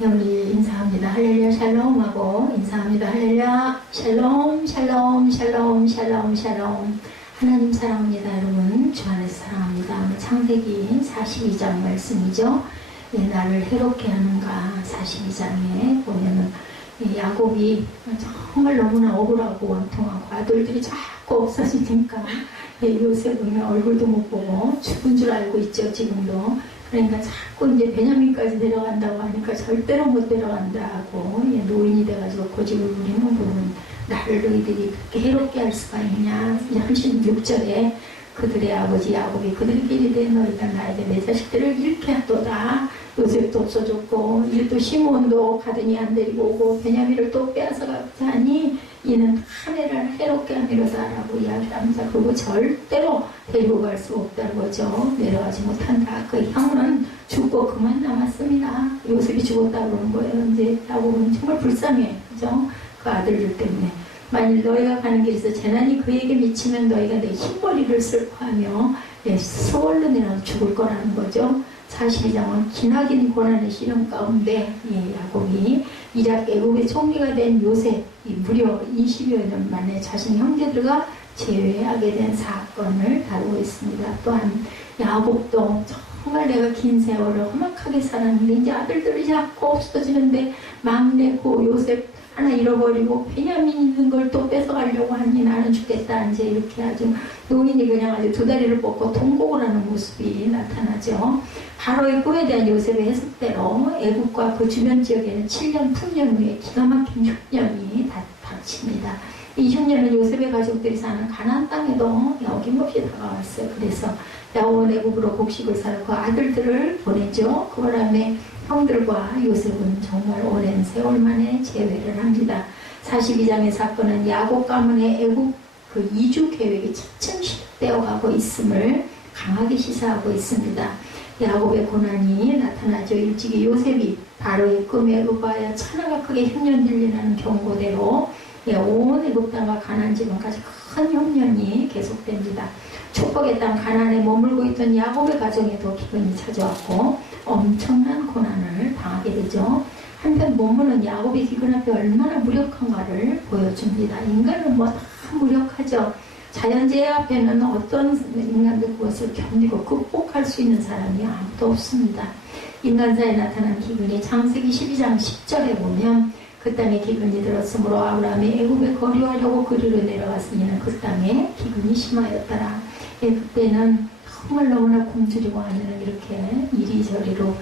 우리 인사합니다. 할렐루야 샬롬 하고 인사합니다. 할렐루야 샬롬 샬롬 샬롬 샬롬 샬롬. 하나님 사랑합니다. 여러분 주 안에서 사랑합니다. 오늘 창세기 42장 말씀이죠. 나를 해롭게 하는가. 42장에 보면은 야곱이 정말 너무나 억울하고 원통하고 아들들이 자꾸 없어지니까 요셉은 얼굴도 못 보고 죽은 줄 알고 있죠. 지금도. 그러니까 자꾸 이제 베냐민까지 데려간다고 하니까 절대로 못 데려간다고 노인이 돼가지고 고집을 부리는 부분. 나를 너희들이 그렇게 해롭게 할 수가 있냐. 36절에 그들의 아버지 야곱이 그들끼리 된 너희가 나에게 내 자식들을 잃게 하도다. 요셉도 없어졌고 일도 시므온도 가더니 안 데리고 오고 베냐민을 또 빼앗아 가자니 이는 한 해를 해롭게 하미로사라고 이야기합니다. 그리고 절대로 데리고 갈 수 없다는 거죠. 내려가지 못한다. 그 형은 죽고 그만 남았습니다. 요셉이 죽었다고 그러는 거예요. 이제 야곱은 정말 불쌍해. 그죠? 그 아들들 때문에. 만일 너희가 가는 길에서 재난이 그에게 미치면 너희가 내 흰머리를 슬퍼하며 서울로 내려 죽을 거라는 거죠. 42장은 기나긴 고난의 시름 가운데 야곱이 이rak 애굽의 총리가 된 요셉 무려 20여 년 만에 자신 형제들과 제외하게 된 사건을 다루고 있습니다. 또한 야곱도 정말 내가 긴 세월을 험악하게 살았는데 이제 아들들이 자꾸 없어지는데 막내고 요셉 하나 잃어버리고 베냐민 있는 걸 또 뺏어가려고 하니 나는 죽겠다. 이제 이렇게 아주 노인이 그냥 아주 두 다리를 뻗고 통곡을 하는 모습이 나타나죠. 바로의 꿈에 대한 요셉의 해석대로 애국과 그 주변 지역에는 7년 풍년 후에 기가 막힌 흉년이 닥칩니다. 이 흉년은 요셉의 가족들이 사는 가나안 땅에도 어김없이 다가왔어요. 그래서 야곱은 애국으로 곡식을 사고 아들들을 보내죠. 그 바람에 형들과 요셉은 정말 오랜 세월 만에 재회를 합니다. 42장의 사건은 야곱 가문의 애국 그 이주 계획이 차츰 시작되어 가고 있음을 강하게 시사하고 있습니다. 야곱의 고난이 나타나죠. 일찍이 요셉이 바로의 꿈에 의거하여 천하가 크게 흉년 들리라는 경고대로 온 애국 땅과 가나안 지방까지 큰 흉년이 계속됩니다. 축복의 땅 가나안에 머물고 있던 야곱의 가정에도 기근이 찾아왔고 엄청난 고난을 당하게 되죠. 한편 본문은 야곱의 기근 앞에 얼마나 무력한가를 보여줍니다. 인간은 뭐 다 무력하죠. 자연재해 앞에는 어떤 인간도 그것을 견디고 극복할 수 있는 사람이 아무도 없습니다. 인간사에 나타난 기근이 창세기 12장 10절에 보면 그 땅에 기근이 들었으므로 아브라함이 애굽에 거류하려고 그리로 내려갔으니 그 땅에 기근이 심하였더라. 그때는 정말 너무나 굶주리고 아니는 이렇게 이리저리로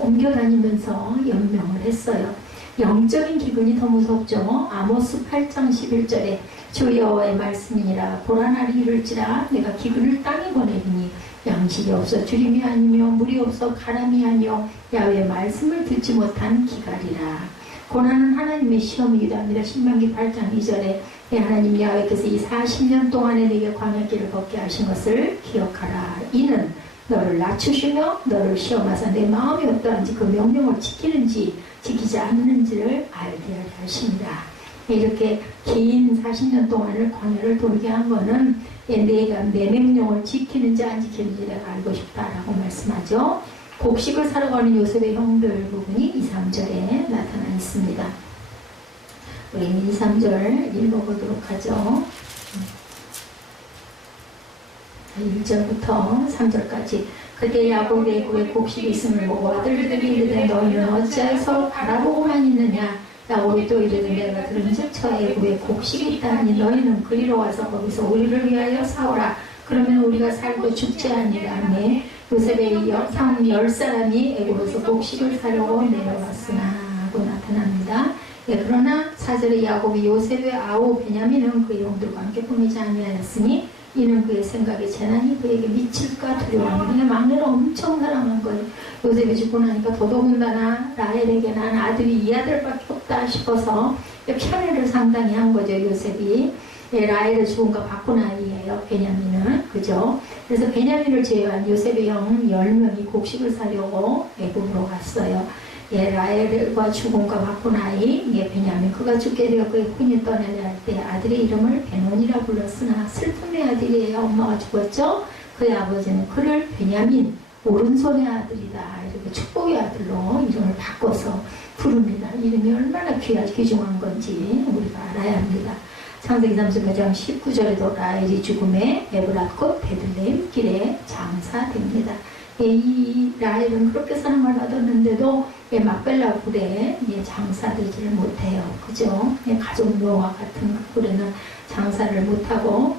옮겨 다니면서 연명을 했어요. 영적인 기근이 더 무섭죠. 아모스 8장 11절에 주 여호와의 말씀이니라 보라 날이 이를지라 내가 기근을 땅에 보내리니 양식이 없어 주림이 아니며 물이 없어 가람이 아니요 야훼의 말씀을 듣지 못한 기갈이라. 고난은 하나님의 시험이기도 합니다. 신명기 8장 2절에 하나님 야훼께서 이 40년 동안에 내게 광야길을 걷게 하신 것을 기억하라. 이는 너를 낮추시며 너를 시험하사 내 마음이 어떠한지 그 명령을 지키는지 지키지 않는지를 알게 하십니다. 이렇게 긴 40년 동안을 광야를 돌게 한 거는 내가 내 명령을 지키는지 안 지키는지 내가 알고 싶다라고 말씀하죠. 곡식을 사러 가는 요셉의 형들 부분이 2, 3절에 나타나 있습니다. 우리 2, 3절 읽어보도록 하죠. 1절부터 3절까지. 그때 야곱의 애굽에 곡식이 있음을 보고 아들들이 이르되 너희는 어찌해서 바라보고만 있느냐. 야곱이 또 이르되 내가 들은즉 저 애굽에 곡식이 있다니 너희는 그리로 와서 거기서 우리를 위하여 사오라. 그러면 우리가 살고 죽지 아니하니 요셉의 상 10사람이 애굽에서 곡식을 사려고 내려왔으나 하고 나타납니다. 그러나 4절에 야곱이 요셉의 아우 베냐민은 그의 형들과 함께 보내지 아니하였으니 이는 그의 생각에 재난이 그에게 미칠까 두려워하니 그냥 막내를 엄청 사랑한 거예요. 요셉이 죽고 나니까 더더군다나 라헬에게 난 아들이 이 아들밖에 없다 싶어서 편애를 상당히 한 거죠. 요셉이 라헬의 죽음과 바꾼 아이예요. 베냐민은. 그죠? 그래서 베냐민을 제외한 요셉의 형 10명이 곡식을 사려고 애굽으로 갔어요. 라헬과 죽음과 바꾼 아이 베냐민. 그가 죽게 되어 그의 혼이 떠나려 할 때 아들의 이름을 베논이라 불렀으나 슬픔의 아들이에요. 엄마가 죽었죠. 그의 아버지는 그를 베냐민 오른손의 아들이다. 이렇게 축복의 아들로 이름을 바꿔서 부릅니다. 이름이 얼마나 귀중한 건지 우리가 알아야 합니다. 창세기 35장 19절에도 라헬이 죽음에 에브라꽃 베들레헴 길에 장사됩니다. 이 라헬은 그렇게 사랑을 받았는데도 막벨라 굴에 장사되지를 못해요. 그죠? 가족 노와 같은 그 굴에는 장사를 못하고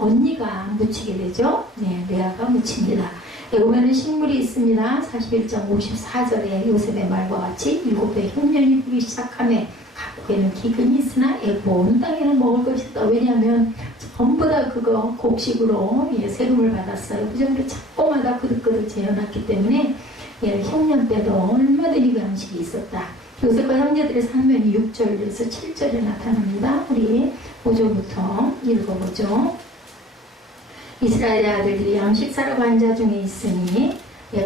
언니가 묻히게 되죠. 레아가 묻힙니다. 애굽에는 식물이 있습니다. 41장 54절에 요셉의 말과 같이 7배 흉년이 불기 시작하며 각국에는 기근이 있으나 애굽 온 땅에는 먹을 것이 있다. 왜냐하면 전부 다 그거 곡식으로 세금을 받았어요. 그 정도 작고마다 그릇그릇 재어놨기 때문에 흉년 때도 얼마든지 그 양식이 있었다. 요셉과 형제들의 상면이 6절에서 7절에 나타납니다. 우리 5절부터 읽어보죠. 이스라엘의 아들들이 양식 사러 간 자 중에 있으니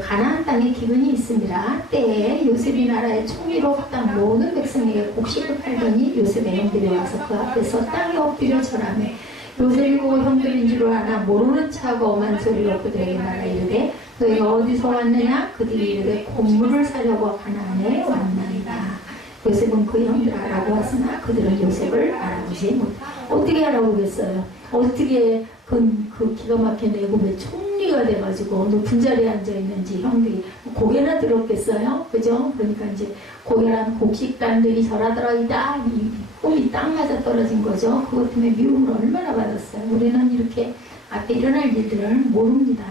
가나안 땅에 기근이 있습니다. 때에 요셉이 나라의 총리로 땅 모든 백성에게 곡식을 팔더니 요셉의 형들이 와서 그 앞에서 땅에 엎드려 절하며 요셉이 보고 형들인 줄 아나 모르는 척하고 엄한 소리로 그들에게 말하 이르되 너희가 어디서 왔느냐? 그들이 이르되 곡물을 사려고 가나안에 왔나이다. 요셉은 그 형들 알아보았으나 그들은 요셉을 알아보지 못하고 어떻게 알아보겠어요? 어떻게 그 기가 막힌 애굽의 총리가 돼가지고 높은 자리에 앉아있는지 형들이 고개나 들었겠어요? 그죠? 그러니까 이제 고개란 곡식단들이 절하더라이다. 이 꿈이 딱 맞아 떨어진 거죠. 그것 때문에 미움을 얼마나 받았어요. 우리는 이렇게 앞에 일어날 일들을 모릅니다.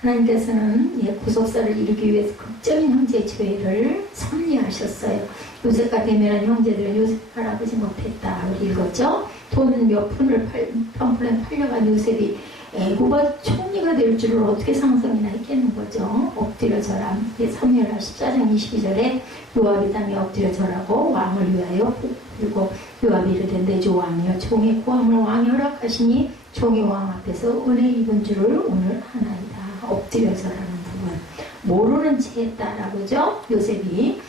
하나님께서는 구속사를 이루기 위해서 극적인 형제의 죄를 섭리하셨어요. 요셉과 대면한 형제들은 요셉 알아보지 못했다. 우리 읽었죠? 돈 몇 푼을 평풀에 팔려간 요셉이 애굽의 총리가 될 줄을 어떻게 상상이나 했겠는 거죠. 엎드려 절함. 사무엘하 14장 22절에 요압이 땅에 엎드려 절하고 왕을 위하여 그리고 요압이 이르되 내 주 왕이여 종의 고함을 왕이 허락하시니 종의 왕 앞에서 은혜 입은 줄을 오늘 하나이다. 엎드려 절하는 부분 모르는 채 했다라고죠. 요셉이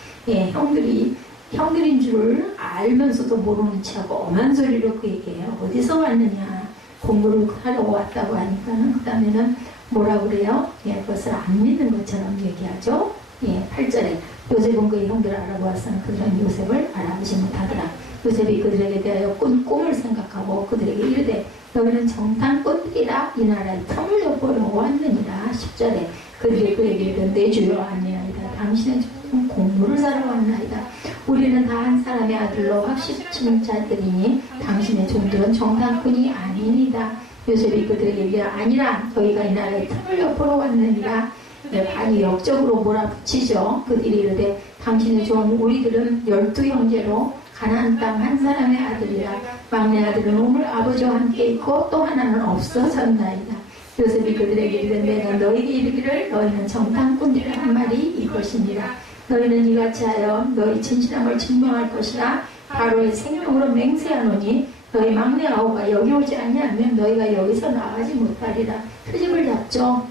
형들인 줄을 알면서도 모르는 채하고 엄한 소리로 그에게 어디서 왔느냐 공부를 하려고 왔다고 하니까는 그 다음에는 뭐라 그래요? 그것을 안 믿는 것처럼 얘기하죠. 8절에 요셉은 그의 형들을 알아보았으나 그들은 요셉을 알아보지 못하더라. 요셉이 그들에게 대하여 꿈을 생각하고 그들에게 이르되 너희는 정탐꾼들이라 이 나라의 틈을 엿보려 왔느니라. 10절에 그들이 그에게 이르되 내 주여 아니하이다. 당신은 좀 공물을 사러 왔나이다. 우리는 다 한 사람의 아들로 확실치는 자들이니 당신의 종들은 정탐꾼이 아니니이다. 요셉이 그들에게 이르되 아니라 너희가 이 나라의 틈을 엿보러 왔느니라. 반이 역적으로 몰아붙이죠. 그들이 이르되 당신의 종 우리들은 12형제로 가나안 땅 한 사람의 아들이라. 막내 아들은 오늘 아버지와 함께 있고 또 하나는 없어졌나이다. 요셉이 그들에게 이르되 내가 너희에게 이르기를 너희는 정탐꾼들의 한 말이 이것이니라. 너희는 이같이 하여 너희 진실함을 증명할 것이라. 바로의 생명으로 맹세하노니 너희 막내 아우가 여기 오지 아니하면 너희가 여기서 나가지 못하리라. 트집을 잡죠.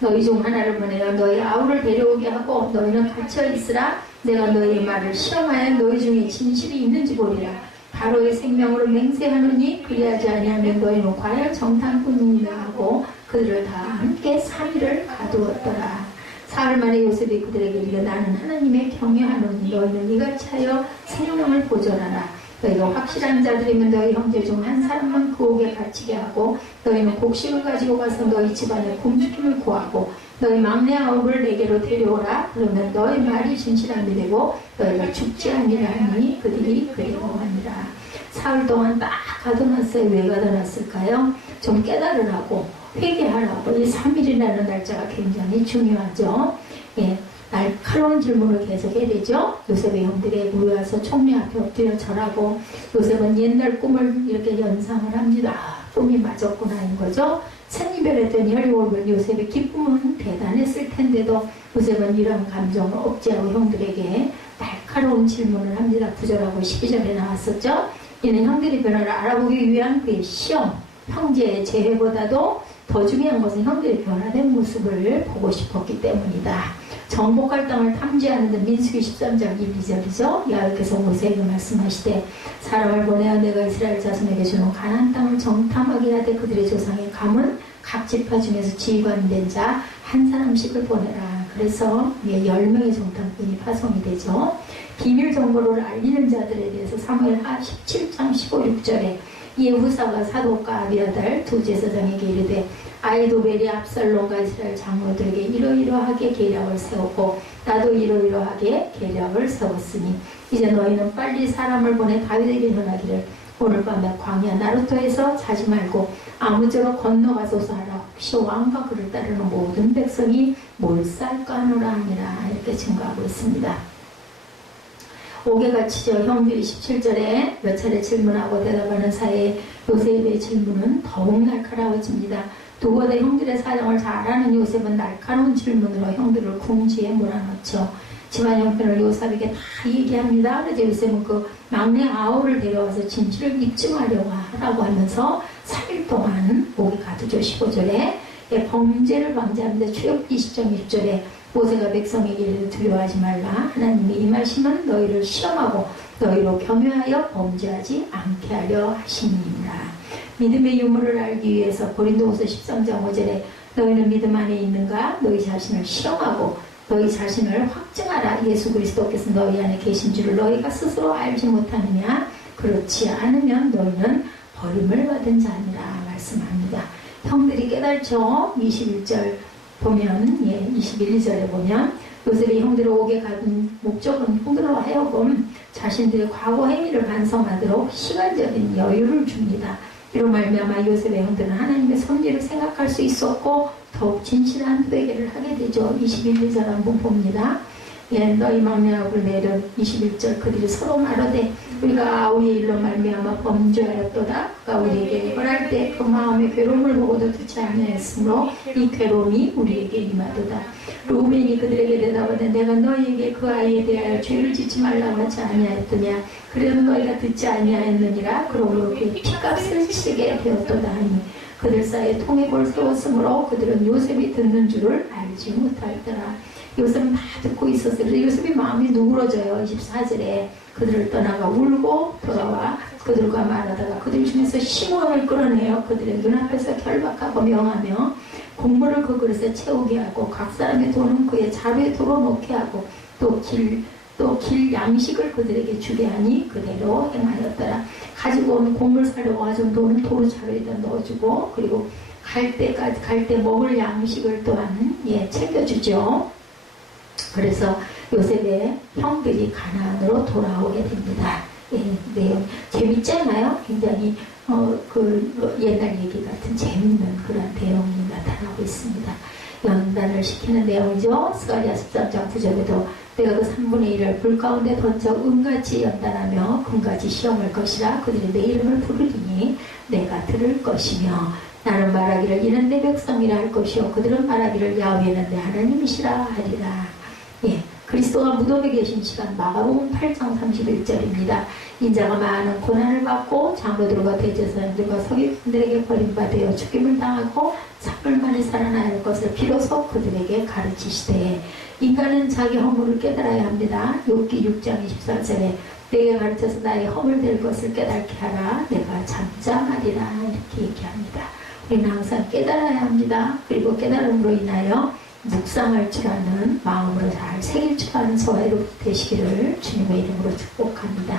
너희 중 하나를 보내어 너희 아우를 데려오게 하고 너희는 갇혀 있으라. 내가 너희의 말을 시험하여 너희 중에 진실이 있는지 보리라. 바로의 생명으로 맹세하노니 그리하지 아니하면 너희는 과연 정탐꾼이라 하고 그들을 다 함께 3일을 가두었더라. 사흘 만에 요셉이 그들에게 이르되 나는 하나님의 경외하노니 너희는 이같이 하여 생명을 보존하라. 너희가 확실한 자들이면 너희 형제 중 한 사람만 그 옥에 갇히게 하고 너희는 곡식을 가지고 가서 너희 집안에 굶주림을 구하고 너희 막내 아우를 내게로 데려오라. 그러면 너희 말이 진실함이 되고 너희가 죽지 아니라 하니 그들이 그리워하니라. 사흘 동안 딱 가둬놨어요. 왜 가둬놨을까요? 좀 깨달으라고 회개하라고. 이 3일이라는 날짜가 굉장히 중요하죠. 날카로운 질문을 계속해야 되죠. 요셉의 형들이 모여서 총리 앞에 엎드려 절하고 요셉은 옛날 꿈을 이렇게 연상을 합니다. 꿈이 맞았구나 인 거죠. 생이별했더니 혈육을 요셉의 기쁨은 대단했을 텐데도 요셉은 이런 감정을 억제하고 형들에게 날카로운 질문을 합니다. 9절하고 12절에 나왔었죠. 이는 형들의 변화를 알아보기 위한 그의 시험, 형제의 재회보다도 더 중요한 것은 형들의 변화된 모습을 보고 싶었기 때문이다. 정복할 땅을 탐지하는데 민수기 13장 1, 2절이죠. 여호와께서 모세에게 말씀하시되 사람을 보내어 내가 이스라엘 자손에게 주는 가나안 땅을 정탐하게 하되 그들의 조상의 감은 각 지파 중에서 지휘관이 된 자 한 사람씩을 보내라. 그래서 10명의 정탐꾼이 파송이 되죠. 비밀 정보를 알리는 자들에 대해서 사무엘하 17장 15, 6절에 예후사가 사독과 아비아달 두 제사장에게 이르되 아히도벨이 압살롬과 이스라엘 장로들에게 이러이러하게 계략을 세웠고 나도 이러이러하게 계략을 세웠으니 이제 너희는 빨리 사람을 보내 다윗에게 전하기를 오늘 밤에 광야 나루토에서 자지 말고 아무쪼록 건너가소서 하라. 혹시 왕과 그를 따르는 모든 백성이 몰살까 하노라 하니라. 이렇게 증거하고 있습니다. 옥에갇히죠. 형들이 17절에 몇 차례 질문하고 대답하는 사이에 요셉의 질문은 더욱 날카로워집니다. 두고대 형들의 사정을 잘 아는 요셉은 날카로운 질문으로 형들을 궁지에 몰아넣죠. 집안 형편을 요셉에게 다 얘기합니다. 그래서 요셉은 그 막내 아우를 데려와서 진실을 입증하려고 하라고 하면서 3일 동안 옥에 가두죠. 15절에 범죄를 방지하는데 출애굽 20장 6절에 모세가 백성에게 이르되 두려워하지 말라. 하나님의 임하심은 너희를 시험하고 너희로 경외하여 범죄하지 않게 하려 하심이니라. 믿음의 유무를 알기 위해서 고린도후서 13장 5절에 너희는 믿음 안에 있는가? 너희 자신을 실험하고 너희 자신을 확증하라. 예수 그리스도께서 너희 안에 계신 줄을 너희가 스스로 알지 못하느냐? 그렇지 않으면 너희는 버림을 받은 자니라 말씀합니다. 형들이 깨달죠. 21절 보면 21절에 보면 요셉이 형들을 옥에 가둔 목적은 형들로 하여금 자신들의 과거 행위를 반성하도록 시간적인 여유를 줍니다. 이로 말미암아 요셉의 형들은 하나님의 섭리를 생각할 수 있었고 더욱 진실한 회개를 하게 되죠. 21절 한번 봅니다. 너희 막내 아우를 내려 21절 그들이 서로 말하되 우리가 아우의 일로 말미암아 범죄하였도다. 그가 우리에게 말할 때 그 마음의 괴로움을 보고도 듣지 아니하였으므로 이 괴로움이 우리에게 임하도다. 루벤이 그들에게 대답하되 내가 너희에게 그 아이에 대하여 죄를 짓지 말라고 하지 아니하였더냐. 그래도 너희가 듣지 아니하였느니라. 그러므로 그의 피값을 치게 되었도다 하니 그들 사이에 통역을 세웠으므로 그들은 요셉이 듣는 줄을 알지 못하였더라. 요셉은 다 듣고 있었어요. 그래서 요셉이 마음이 누그러져요. 24절에 그들을 떠나가 울고 돌아와 그들과 말하다가 그들 중에서 시몬을 끌어내어 그들의 눈앞에서 결박하고 명하며 곡물을 그 그릇에 채우게 하고 각 사람의 돈은 그의 자루에 돌아놓게 하고 또 길 양식을 그들에게 주게 하니 그대로 행하였더라. 가지고 온 곡물 사려고 가져온 돈은 도루 자루에다 넣어주고 그리고 갈 때 먹을 양식을 또한 챙겨주죠. 그래서 요셉의 형들이 가나안으로 돌아오게 됩니다. 내용 재밌잖아요. 굉장히 옛날 얘기 같은 재밌는 그런 내용이 나타나고 있습니다. 연단을 시키는 내용이죠. 스가랴 13장 9절에도 내가 그 3분의 1을 불 가운데 던져 은같이 연단하며 금같이 시험할 것이라. 그들이 내 이름을 부르리니 내가 들을 것이며 나는 말하기를 이는 내 백성이라 할 것이요 그들은 말하기를 야훼는 내 하나님이시라 하리라. 그리스도가 무덤에 계신 시간 마가복음 8장 31절입니다. 인자가 많은 고난을 받고 장로들과 대제사장들과 서기관들에게 버림받아 죽임을 당하고 사흘 만에 살아나야 할 것을 비로소 그들에게 가르치시되 인간은 자기 허물을 깨달아야 합니다. 욥기 6장 24절에 내게 가르쳐서 나의 허물될 것을 깨닫게 하라. 내가 잠잠하리라. 이렇게 얘기합니다. 우리는 항상 깨달아야 합니다. 그리고 깨달음으로 인하여 묵상할 줄 아는 마음으로 잘 새길 줄 아는 소외로 되시기를 주님의 이름으로 축복합니다.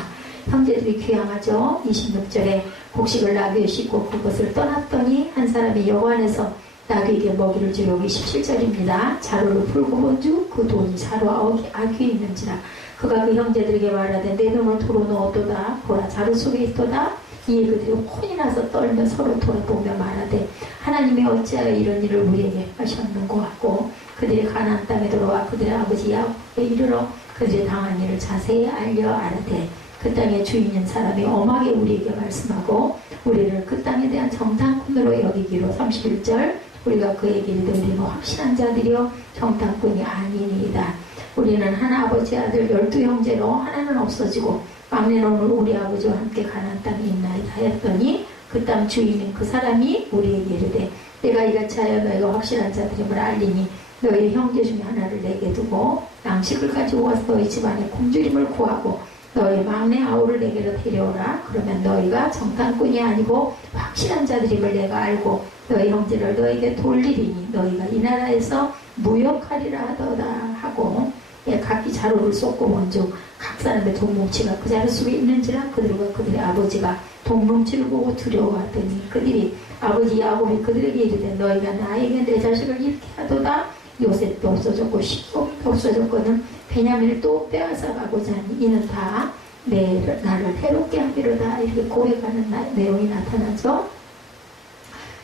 형제들이 귀향하죠. 26절에 곡식을 나귀에 싣고 그것을 떠났더니 한 사람이 여관에서 나귀에게 먹이를 주려고 27절입니다. 자루를 풀고 본즉 그 돈이 자루 아귀에 있는지라. 그가 그 형제들에게 말하되 내 돈을 도로 넣었도다. 보라 자루 속에 있도다. 이에 그들이 혼이 나서 떨며 서로 돌아보며 말하되 하나님이 어찌하여 이런 일을 우리에게 하셨는고 하고 그들이 가나안 땅에 들어와 그들의 아버지 야곱에 이르러 그들이 당한 일을 자세히 알려 아르되 그 땅의 주인인 사람이 엄하게 우리에게 말씀하고 우리를 그 땅에 대한 정탐꾼으로 여기기로 31절 우리가 그에게 이르되 우리는 확신한 자들이요 정탐꾼이 아니니이다. 우리는 하나 아버지 아들 12형제로 하나는 없어지고 막내는 우리 아버지와 함께 가나안 땅에 있나이다 하였더니 그 땅 주인인 그 사람이 우리에게 이르되 내가 이같이 하여 너희가 확실한 자들임을 알리니 너희 형제 중에 하나를 내게 두고 양식을 가지고 와서 너희 집안에 굶주림을 구하고 너희 막내 아우를 내게로 데려오라. 그러면 너희가 정탐꾼이 아니고 확실한 자들임을 내가 알고 너희 형제를 너에게 돌리리니 너희가 이 나라에서 무역하리라 하더라 하고 각기 자루를 쏟고 본즉 각 사람의 돈뭉치가 그 자루 속에 있는지라 그들과 그들의 아버지가 돈뭉치를 보고 두려워하더니 그들이 아버지 야곱이 그들에게 이르되 너희가 나에게 내 자식을 잃게 하도다. 요셉도 없어졌고 시몬도 없어졌거든 베냐민을 또 빼앗아가고자 하니 이는 다 나를 해롭게 하기로다. 이렇게 고백하는 내용이 나타나죠.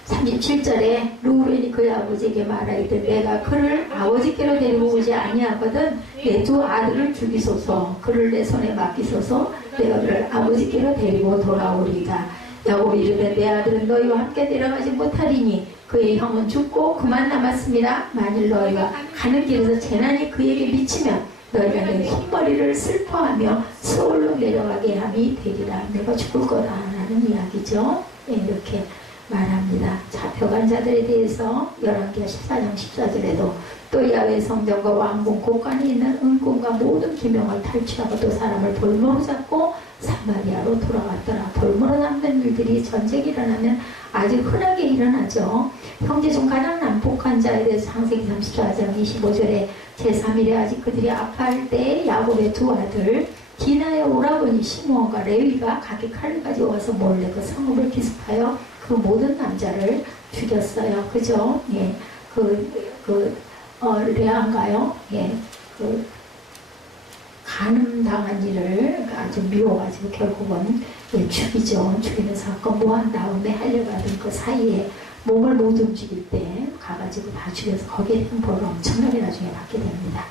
37절에 루벤이 그의 아버지에게 말하기를 내가 그를 아버지께로 데리고 오지 아니하거든 내 두 아들을 죽이소서 그를 내 손에 맡기소서 내가 그를 아버지께로 데리고 돌아오리이다. 야곱이 이르되 내 아들은 너희와 함께 데려가지 못하리니 그의 형은 죽고 그만 남았습니다. 만일 너희가 가는 길에서 재난이 그에게 미치면 너희가 내 흰머리를 슬퍼하며 서울로 내려가게 함이 되리라. 내가 죽을 거다 라는 이야기죠. 이렇게 말합니다. 잡혀간 자들에 대해서 열왕기하 14장 14절에도 또 야훼 성전과 왕궁 곳간에 있는 은군과 모든 기명을 탈취하고 또 사람을 볼모로 잡고 사마리아로 돌아왔더라. 볼모로 잡는 일들이 전쟁이 일어나면 아주 흔하게 일어나죠. 형제 중 가장 난폭한 자에 대해서 창세기 34장 25절에 제3일에 아직 그들이 아파할 때 야곱의 두 아들 디나의 오라버니 시므온과 레위가 각기 칼을 가지고 와서 몰래 그 성읍을 기습하여 그 모든 남자를 죽였어요. 그죠? 예. 레아인가요? 예. 간음당한 일을 아주 미워가지고 결국은 죽이죠. 죽이는 사건 모한 다음에 하려가던 그 사이에 몸을 못 움직일 때 가가지고 다 죽여서 거기에 대한 벌을 엄청나게 나중에 받게 됩니다.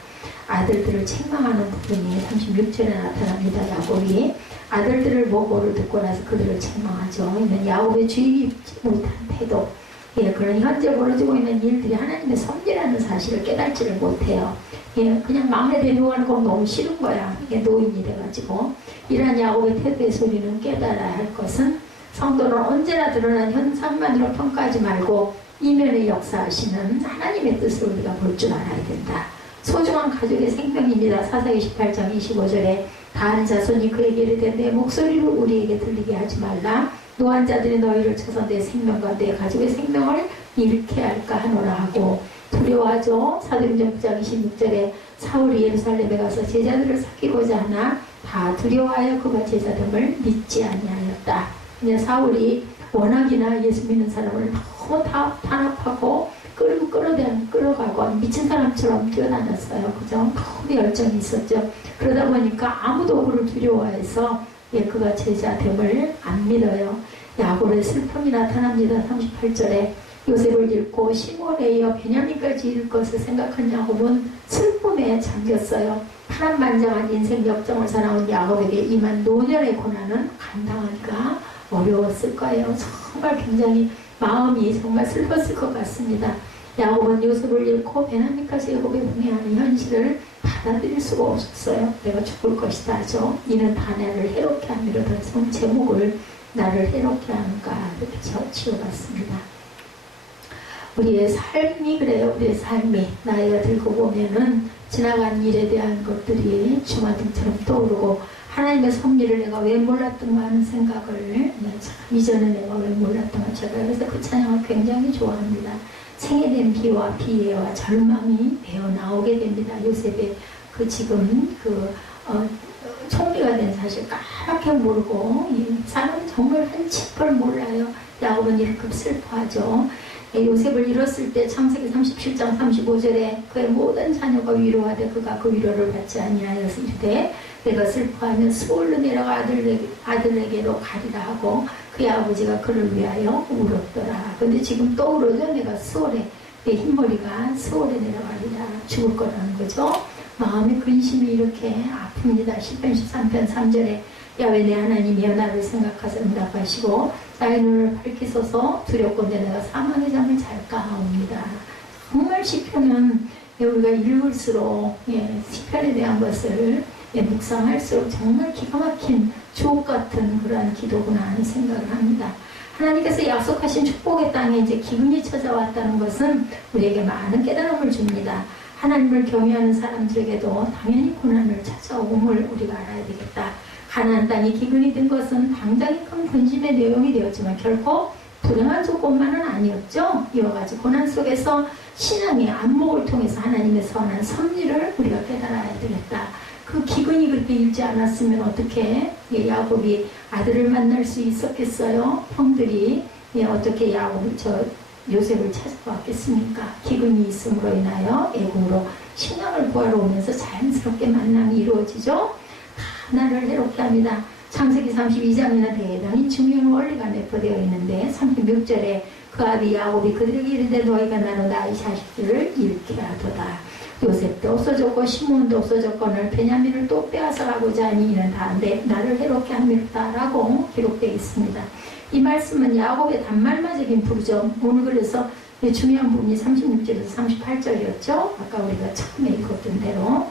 아들들을 책망하는 부분이 36절에 나타납니다. 야곱이 아들들을 보고를 듣고 나서 그들을 책망하죠. 이는 야곱의 주인이 입지 못한 태도, 그런 현재 벌어지고 있는 일들이 하나님의 섭리라는 사실을 깨닫지를 못해요. 그냥 막내 데려가는 건 너무 싫은 거야. 이게 노인이 돼가지고. 이러한 야곱의 태도의 소리는 깨달아야 할 것은 성도는 언제나 드러난 현상만으로 평가하지 말고 이면의 역사하시는 하나님의 뜻을 우리가 볼 줄 알아야 된다. 소중한 가족의 생명입니다. 사사기 18장 25절에 다한 자손이 그에게 이르되 내 목소리를 우리에게 들리게 하지 말라. 노한 자들이 너희를 쳐서 내 생명과 내 가족의 생명을 잃게 할까 하노라 하고 두려워하죠. 사도행전 9장 26절에 사울이 예루살렘에 가서 제자들을 사귀고자 하나 다 두려워하여 그가 제자됨을 믿지 아니하였다. 그냥 사울이 워낙이나 예수 믿는 사람을 너무 탄압하고 끌어가고 미친 사람처럼 뛰어다녔어요. 그죠? 너무 열정이 있었죠. 그러다 보니까 아무도 그를 두려워해서 그가 제자됨을 안 믿어요. 야곱의 슬픔이 나타납니다. 38절에 요셉을 잃고 시몬에 이어 베냐민까지 잃을 것을 생각한 야곱은 슬픔에 잠겼어요. 파란만장한 인생 역정을 살아온 야곱에게 임한 노년의 고난은 감당하기가 어려웠을 거예요. 정말 굉장히 마음이 정말 슬펐을 것 같습니다. 야곱은 요셉을 잃고 베냐민까지 애굽에 흥해하는 현실을 받아들일 수가 없었어요. 내가 죽을 것이다 하죠. 이는 다 나를 해롭게 함이로다. 제목을 나를 해롭게 하는가 이렇게 지어봤습니다. 우리의 삶이 그래요. 우리의 삶이 나이가 들고 보면은 지나간 일에 대한 것들이 주마등처럼 떠오르고 하나님의 섭리를 내가 왜 몰랐던가 하는 생각을 이전에 내가 왜 몰랐던가 제가 그래서 그 찬양을 굉장히 좋아합니다. 생애된 비와 비애와 절망이 배어 나오게 됩니다. 요셉의 지금 총리가 된 사실 까맣게 모르고 사람은 정말 한 칩을 몰라요. 야곱은 이렇게 슬퍼하죠. 요셉을 잃었을 때 창세기 37장 35절에 그의 모든 자녀가 위로하되 그가 그 위로를 받지 아니하여서 이르되 내가 슬퍼하면 스올로 내려가 아들에게로 가리라 하고 그의 아버지가 그를 위하여 울었더라. 근데 지금 떠오르죠. 내가 스올에 내 흰머리가 스올에 내려가리라. 죽을 거라는 거죠. 마음의 근심이 이렇게 아픕니다. 10편 13편 3절에 야훼 내 하나님이여 나를 생각하사 응답하시고 나의 눈을 밝히소서 두렵건대 내가 사망의 잠을 잘까 하옵니다. 정말 시편은 우리가 읽을수록 시편에 대한 것을 묵상할수록 정말 기가 막힌 주옥 같은 그러한 기도구나 하는 생각을 합니다. 하나님께서 약속하신 축복의 땅에 이제 기근이 찾아왔다는 것은 우리에게 많은 깨달음을 줍니다. 하나님을 경외하는 사람들에게도 당연히 고난을 찾아옴을 우리가 알아야 되겠다. 가나안 땅이 기근이 든 것은 당장의 큰 근심의 내용이 되었지만 결코 불행한 조건만은 아니었죠. 이와 같이 고난 속에서 신앙의 안목을 통해서 하나님의 선한 섭리를 우리가 깨달아야 되겠다. 그 기근이 그렇게 일지 않았으면 어떻게 야곱이 아들을 만날 수 있었겠어요? 형들이 어떻게 요셉을 찾아왔겠습니까? 기근이 있음으로 인하여 애국으로 신앙을 구하러 오면서 자연스럽게 만남이 이루어지죠. 다 나를 해롭게 합니다. 창세기 32장에는 대단히 중요한 원리가 내포되어 있는데 36절에 그 아비 야곱이 그들에게 이르되 너희가 나로 나의 자식들을 잃게 하도다. 요셉도 없어졌고 시므온도 없어졌거늘 베냐민을 또 빼앗아가고자 하니 이는 다 나를 해롭게 함이로다라고 기록되어 있습니다. 이 말씀은 야곱의 단말마적인 부르죠. 오늘 그래서 중요한 부분이 36절에서 38절이었죠. 아까 우리가 처음에 읽었던 대로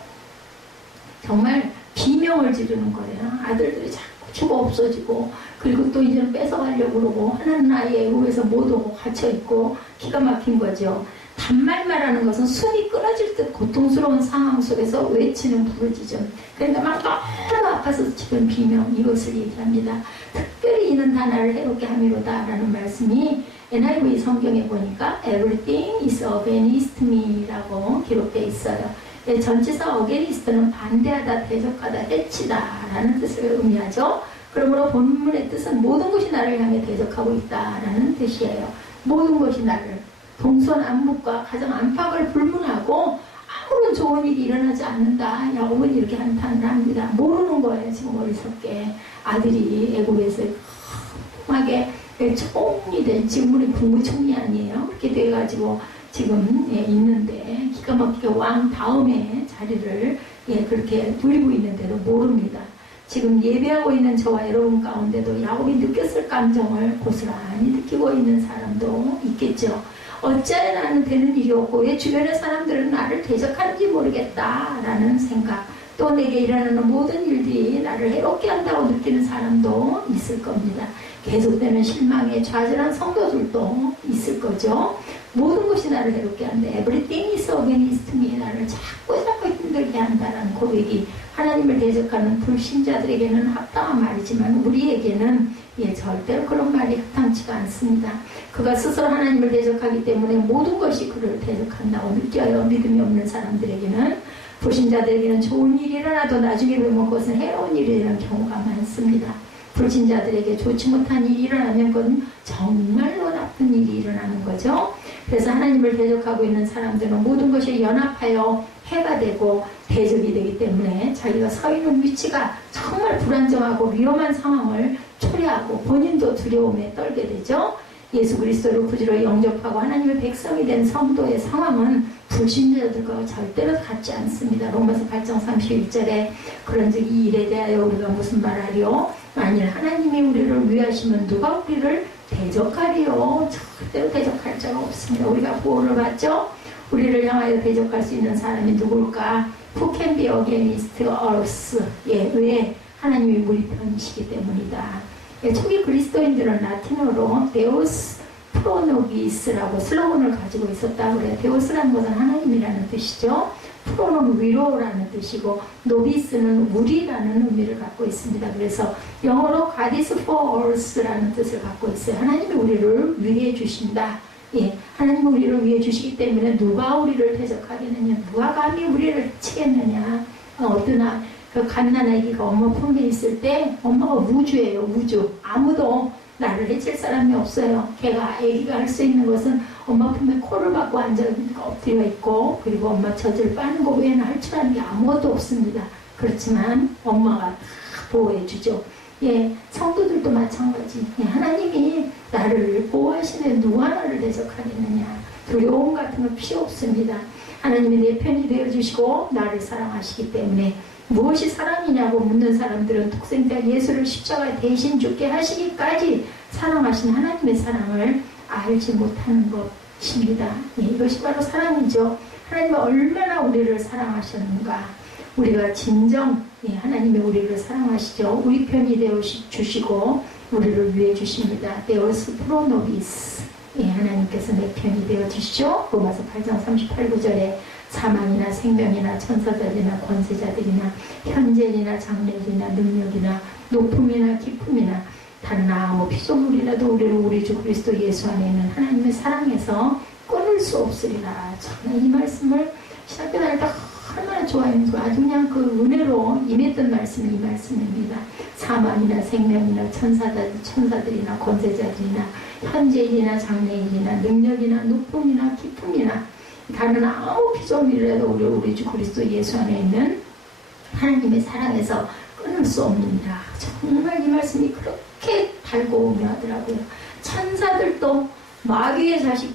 정말 비명을 지르는 거예요. 아들들이 자꾸 죽어 없어지고 그리고 또 이제는 뺏어가려고 그러고 하나는 아예 애국에서 못 오고 갇혀있고 기가 막힌 거죠. 단말마라는 것은 숨이 끊어질 듯 고통스러운 상황 속에서 외치는 부르짖음. 그러니까 막 너무 아파서 지금 비명 이것을 얘기합니다. 특별히 이는 다 나를 해롭게 함이로다 라는 말씀이 NIV 성경에 보니까 Everything is against me 라고 기록되어 있어요. 전치사 against는 반대하다, 대적하다, 해치다 라는 뜻을 의미하죠. 그러므로 본문의 뜻은 모든 것이 나를 향해 대적하고 있다 라는 뜻이에요. 모든 것이 나를 동서남북과 가정 안팎을 불문하고 아무런 좋은 일이 일어나지 않는다. 야곱은 이렇게 한탄을 합니다. 모르는 거예요. 지금 어리석게 아들이 애굽에서 험하게 총리 된 지금 우리 국무총리 아니에요. 그렇게 돼가지고 지금 있는데 기가 막히게 왕 다음에 자리를 그렇게 누리고 있는데도 모릅니다. 지금 예배하고 있는 저와 여러분 가운데도 야곱이 느꼈을 감정을 고스란히 느끼고 있는 사람도 있겠죠. 어찌하여 나는 되는 일이 없고 왜 주변의 사람들은 나를 대적하는지 모르겠다라는 생각, 또 내게 일어나는 모든 일들이 나를 해롭게 한다고 느끼는 사람도 있을 겁니다. 계속되는 실망에 좌절한 성도들도 있을 거죠. 모든 것이 나를 해롭게 한다. Everything is against me. 나를 자꾸 힘들게 한다는 고백이 하나님을 대적하는 불신자들에게는 합당한 말이지만 우리에게는 절대로 그런 말이 합당치가 않습니다. 그가 스스로 하나님을 대적하기 때문에 모든 것이 그를 대적한다고 느껴요. 믿음이 없는 사람들에게는, 불신자들에게는 좋은 일이 일어나도 나중에 보면 그것은 해로운 일이 일어나는 경우가 많습니다. 불신자들에게 좋지 못한 일이 일어나면 그건 정말로 나쁜 일이 일어나는 거죠. 그래서 하나님을 대적하고 있는 사람들은 모든 것이 연합하여 해가 되고 대적이 되기 때문에 자기가 서 있는 위치가 정말 불안정하고 위험한 상황을 초래하고 본인도 두려움에 떨게 되죠. 예수 그리스도를 구주로 영접하고 하나님의 백성이 된 성도의 상황은 불신자들과 절대로 같지 않습니다. 로마서 8장 31절에 그런즉 이 일에 대하여 우리가 무슨 말하리요? 만일 하나님이 우리를 위하시면 누가 우리를 대적하리요? 절대로 대적할 자가 없습니다. 우리가 보호를 받죠? 우리를 향하여 대적할 수 있는 사람이 누굴까? Who can be against us? 왜? 하나님이 우리 편이시기 때문이다. 초기 그리스도인들은 라틴어로 데우스 프로노비스라고 슬로건을 가지고 있었다고 그래요. 데우스라는 것은 하나님이라는 뜻이죠. 프로는 위로라는 뜻이고 노비스는 우리라는 의미를 갖고 있습니다. 그래서 영어로 God is for us라는 뜻을 갖고 있어요. 하나님이 우리를 위해 주신다. 하나님이 우리를 위해 주시기 때문에 누가 우리를 대적하겠느냐, 누가 감히 우리를 치겠느냐. 어떠나 그 갓난아기가 엄마 품에 있을 때 엄마가 우주예요. 우주. 아무도 나를 해칠 사람이 없어요. 아기가 할 수 있는 것은 엄마 품에 코를 박고 앉아 엎드려 있고 그리고 엄마 젖을 빠는 거 외에는 할 줄 아는 게 아무것도 없습니다. 그렇지만 엄마가 다 보호해 주죠. 성도들도 마찬가지. 하나님이 나를 보호하시는 누가 나를 대적하겠느냐. 두려움 같은 거 필요 없습니다. 하나님이 내 편이 되어주시고 나를 사랑하시기 때문에 무엇이 사랑이냐고 묻는 사람들은 독생자 예수를 십자가에 대신 죽게 하시기까지 사랑하신 하나님의 사랑을 알지 못하는 것입니다. 이것이 바로 사랑이죠. 하나님이 얼마나 우리를 사랑하셨는가. 우리가 진정 하나님이 우리를 사랑하시죠. 우리 편이 되어 주시고 우리를 위해 주십니다. 데오스 프로노비스. 예, 하나님께서 내 편이 되어 주시죠. 로마서 8장 38구절에 사망이나 생명이나 천사들이나 권세자들이나 현재이나 장래이나 능력이나 높음이나 깊음이나 다른 아무 피조물이라도 우리를 우리 주 그리스도 예수 안에 있는 하나님의 사랑에서 끊을 수 없으리라. 정말 이 말씀을 시작해 날 때 얼마나 좋아했는지 아주 그냥 그 은혜로 임했던 말씀이 이 말씀입니다. 사망이나 생명이나 천사들이나 권세자들이나 현재일이나 장래일이나 능력이나 높음이나 깊음이나 다른 아무 피조물이라도 우리 주 그리스도 예수 안에 있는 하나님의 사랑에서 끊을 수 없느니라. 정말 이 말씀이 그렇게 달고 오묘하더라고요. 천사들도 마귀의 자식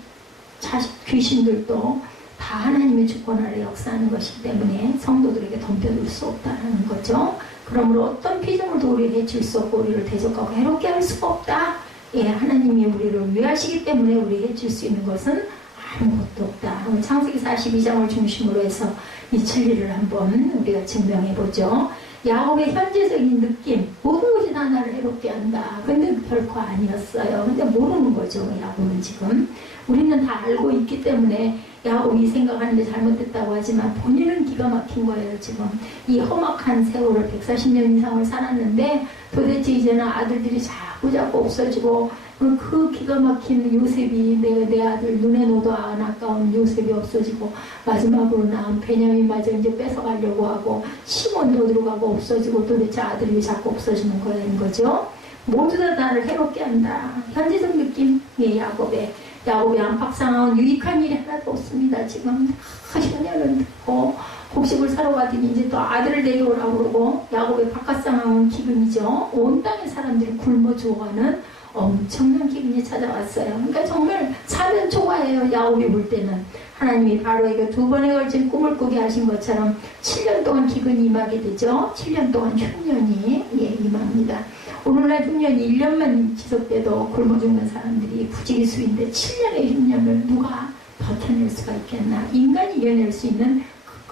귀신들도 다 하나님의 주권 아래 역사하는 것이기 때문에 성도들에게 덤벼들 수 없다는 거죠. 그러므로 어떤 피조물도 우리를 해칠 수 없고 우리를 대적하고 해롭게 할 수가 없다. 예, 하나님이 우리를 위하시기 때문에 우리 해칠 수 있는 것은 아무것도 없다. 오늘 창세기 42장을 중심으로 해서 이 진리를 한번 우리가 증명해보죠. 야곱의 현재적인 느낌, 모든 것이 다 나를 해롭게 한다. 근데 결코 아니었어요. 근데 모르는 거죠, 야곱은 지금. 우리는 다 알고 있기 때문에 야곱이 생각하는데 잘못됐다고 하지만 본인은 기가 막힌 거예요, 지금. 이 험악한 세월을 140년 이상을 살았는데 도대체 이제는 아들들이 자꾸 없어지고 그 기가 막힌 요셉이 내 아들 눈에 넣어도 안 아까운 요셉이 없어지고 마지막으로 낳은 베냐민마저 이제 뺏어가려고 하고 시몬도 들어가고 없어지고 도대체 아들이 자꾸 없어지는 거인 거죠. 모두 다 나를 해롭게 한다. 현재적 느낌, 예, 야곱의 안팎상황은 유익한 일이 하나도 없습니다. 지금 현현은 듣고 곡식을 사러 가더니 이제 또 아들을 데려오라고 그러고 야곱의 바깥 상황은 기근이죠. 온 땅의 사람들이 굶어 죽어가는 엄청난 기근이 찾아왔어요. 그러니까 정말 사면초가예요. 야곱이 볼 때는 하나님이 바로에게 2번에 걸친 꿈을 꾸게 하신 것처럼 7년 동안 기근이 임하게 되죠. 7년 동안 흉년이 임합니다. 오늘날 흉년이 1년만 지속돼도 굶어 죽는 사람들이 부지기수인데 7년의 흉년을 누가 버텨낼 수가 있겠나. 인간이 이겨낼 수 있는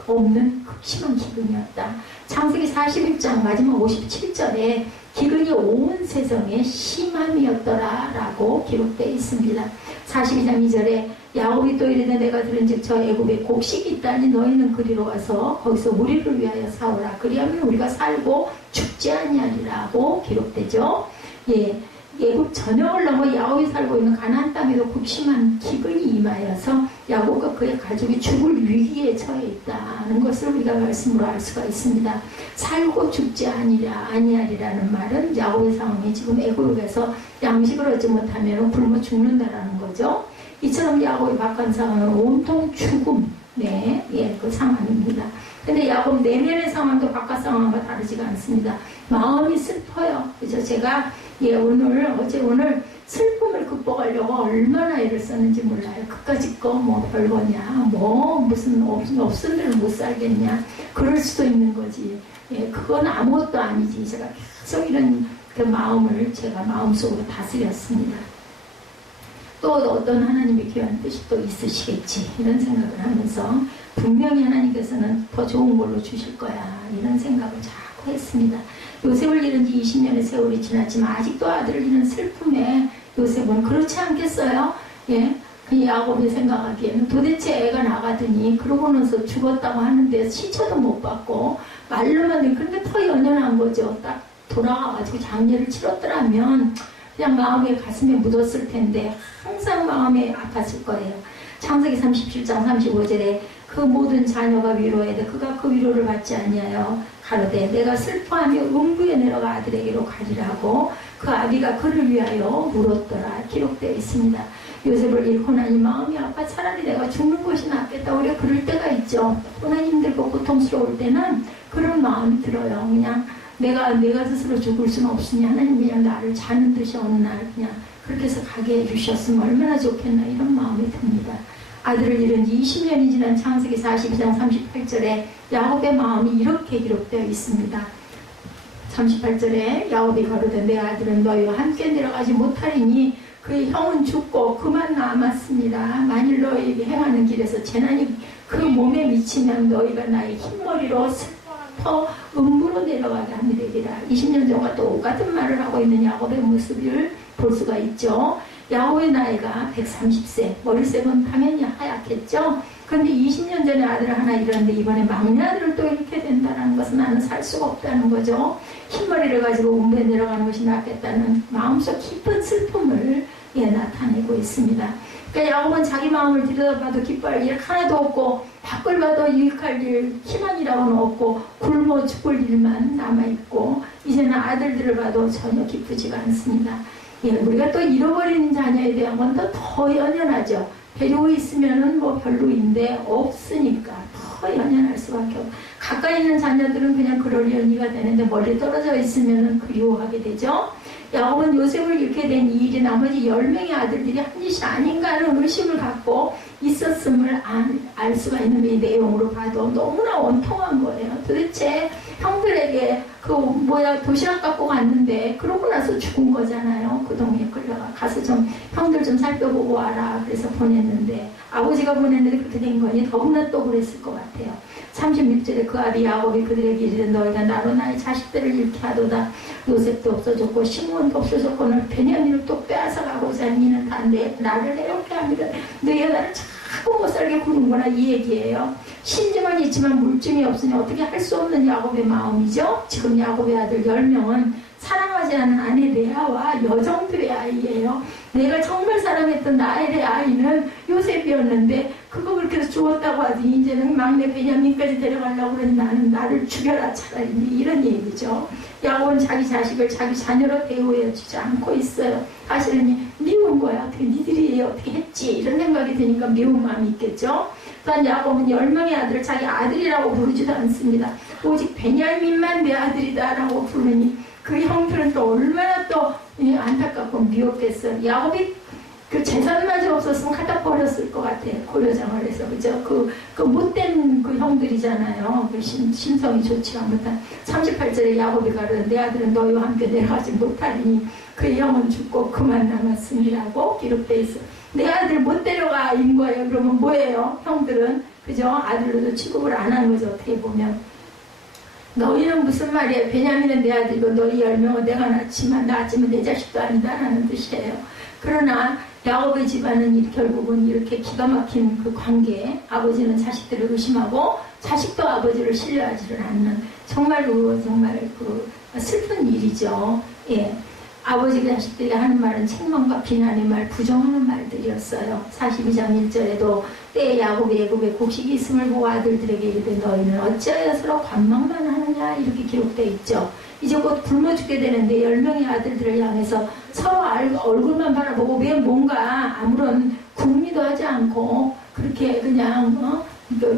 없는 극심한 기근이었다. 창세기 41장 마지막 57절에 기근이 온 세상에 심함이었더라 라고 기록되어 있습니다. 42장 2절에 야곱이 또 이르되 내가 들은즉 저 애굽에 곡식이 있다니 너희는 그리로 와서 거기서 우리를 위하여 사오라. 그리하면 우리가 살고 죽지 아니하리라고 기록되죠. 예, 애굽 전역을 넘어 야곱이 살고 있는 가나안 땅에도 극심한 기근이 임하여서 야곱과 그의 가족이 죽을 위기에 처해 있다는 것을 우리가 말씀으로 알 수가 있습니다. 살고 죽지 아니하리라는 말은 야곱의 상황이 지금 애굽에서 양식을 얻지 못하면 굶어 죽는다라는 거죠. 이처럼 야곱의 바깥 상황은 온통 죽음, 그 상황입니다. 근데 야곱 내면의 상황도 바깥 상황과 다르지가 않습니다. 마음이 슬퍼요. 그래서 제가 오늘 슬픔을 극복하려고 얼마나 애를 썼는지 몰라요. 그까짓 거 별거냐, 무슨 없은 데를 못 살겠냐, 그럴 수도 있는 거지. 예, 그건 아무것도 아니지. 제가 계속 이런 그 마음을 제가 마음속으로 다스렸습니다. 또 어떤 하나님의 귀한 뜻이 또 있으시겠지, 이런 생각을 하면서 분명히 하나님께서는 더 좋은 걸로 주실 거야, 이런 생각을 자꾸 했습니다. 요셉을 잃은 지 20년의 세월이 지났지만 아직도 아들을 잃은 슬픔에 요셉은 그렇지 않겠어요? 예, 그 야곱이 생각하기에는 도대체 애가 나가더니 그러고 나서 죽었다고 하는데 시초도 못 받고 말로만 그런데 더 연연한 거죠. 딱 돌아가가지고 장례를 치렀더라면 그냥 마음에 가슴에 묻었을 텐데 항상 마음에 아팠을 거예요. 창세기 37장 35절에 그 모든 자녀가 위로해야 돼. 그가 그 위로를 받지 아니하여 가로되 내가 슬퍼하며 음부에 내려가 아들에게로 가리라고 그 아비가 그를 위하여 물었더라 기록되어 있습니다. 요셉을 잃고 나니 마음이 아파 차라리 내가 죽는 것이 낫겠다. 우리가 그럴 때가 있죠. 고난 힘들고 고통스러울 때는 그런 마음이 들어요. 그냥 내가 스스로 죽을 수는 없으니 하나님 그냥 나를 자는 듯이 어느 날 그냥 그렇게 해서 가게 해주셨으면 얼마나 좋겠나, 이런 마음이 듭니다. 아들을 잃은 지 20년이 지난 창세기 42장 38절에 야곱의 마음이 이렇게 기록되어 있습니다. 38절에 야곱이 가로되 내 아들은 너희와 함께 내려가지 못하리니 그의 형은 죽고 그만 남았습니다. 만일 너희에게 행하는 길에서 재난이 그 몸에 미치면 너희가 나의 흰머리로 더 음부로 내려가게 합니다. 20년 전과 똑같은 말을 하고 있는 야곱의 모습을 볼 수가 있죠. 야곱의 나이가 130세, 머리색은 당연히 하얗겠죠. 그런데 20년 전에 아들 하나 잃었는데 이번에 막내 아들을 또 잃게 된다는 것은 나는 살 수가 없다는 거죠. 흰머리를 가지고 음부에 내려가는 것이 낫겠다는 마음속 깊은 슬픔을 나타내고 있습니다. 그러니까 야곱은 자기 마음을 들여다봐도 기뻐할 일 하나도 없고 밖을 봐도 유익할 일 희망이라고는 없고 굶어 죽을 일만 남아있고 이제는 아들들을 봐도 전혀 기쁘지가 않습니다. 우리가 또 잃어버린 자녀에 대한 건 더 연연하죠. 데리고 있으면은 뭐 별로인데 없으니까 더 연연할 수밖에 없고 가까이 있는 자녀들은 그냥 그럴 연이가 되는데 멀리 떨어져 있으면은 그리워하게 되죠. 야곱은 요셉을 잃게 된 이 일이 나머지 10명의 아들들이 한 짓이 아닌가 하는 의심을 갖고 있었음을 알 수가 있는 이 내용으로 봐도 너무나 원통한 거예요. 도대체 형들에게 도시락 갖고 갔는데 그러고 나서 죽은 거잖아요. 그 동네에 끌려가 가서 좀 형들 좀 살펴보고 와라 그래서 보냈는데 아버지가 보냈는데 그렇게 된 거니 더구나 또 그랬을 것 같아요. 36절에 그 아비 야곱이 그들에게 이르되 너희가 나로 나의 자식들을 잃게 하도다. 요셉도 없어졌고 시므온도 없어졌고 베냐민을 또 빼앗아가고자 니는 다 나를 해롭게 합니다. 너희가 나를 자꾸 못 살게 구는구나 이 얘기예요. 신증은 있지만 물증이 없으니 어떻게 할 수 없는 야곱의 마음이죠. 지금 야곱의 아들 10명은 사랑하지 않은 아내 레아와 여종들의 아이예요. 내가 정말 사랑했던 나의 내 아이는 요셉이었는데 그거 그렇게 해서 죽었다고 하더니 이제는 막내 베냐민까지 데려가려고 그러니 나는 나를 죽여라 차라리 이런 얘기죠. 야곱은 자기 자식을 자기 자녀로 대우해 주지 않고 있어요. 사실은 미운 거야. 어떻게 니들이 어떻게 했지 이런 생각이 드니까 미운 마음이 있겠죠. 또한 야곱은 10명의 아들을 자기 아들이라고 부르지도 않습니다. 오직 베냐민만 내 아들이다라고 부르니 그 형들은 또 얼마나 또 안타깝고 미웠겠어요. 야곱이 그 재산마저 없었으면 갖다 버렸을 것 같아요. 고려장을 해서 그죠? 그 못된 그 형들이잖아요. 그 심성이 좋지가 못한 38절에 야곱이 가르되 내 아들은 너희와 함께 내려가지 못하리니 그 형은 죽고 그만 남았습니다고 기록되어 있어요. 내 아들 못 데려가 인 거예요. 그러면 뭐예요? 형들은 그죠? 아들로도 취급을 안 하는 거죠. 어떻게 보면. 너희는 무슨 말이에요? 베냐민은 내 아들이고 너희 10명은 내가 낳지만 내 자식도 아니다라는 뜻이에요. 그러나 야곱의 집안은 결국은 이렇게 기가 막힌 그 관계, 아버지는 자식들을 의심하고 자식도 아버지를 신뢰하지를 않는 정말로 정말 그 슬픈 일이죠. 예. 아버지가 자식들이 하는 말은 책망과 비난의 말, 부정하는 말들이었어요. 42장 1절에도 때에 야곱이 애굽에 곡식이 있음을 보고 아들들에게 이르되 너희는 어찌하여 서로 관망만 하느냐 이렇게 기록되어 있죠. 이제 곧 굶어 죽게 되는데 10명의 아들들을 향해서 서로 얼굴만 바라보고 왜 뭔가 아무런 궁리도 하지 않고 그렇게 그냥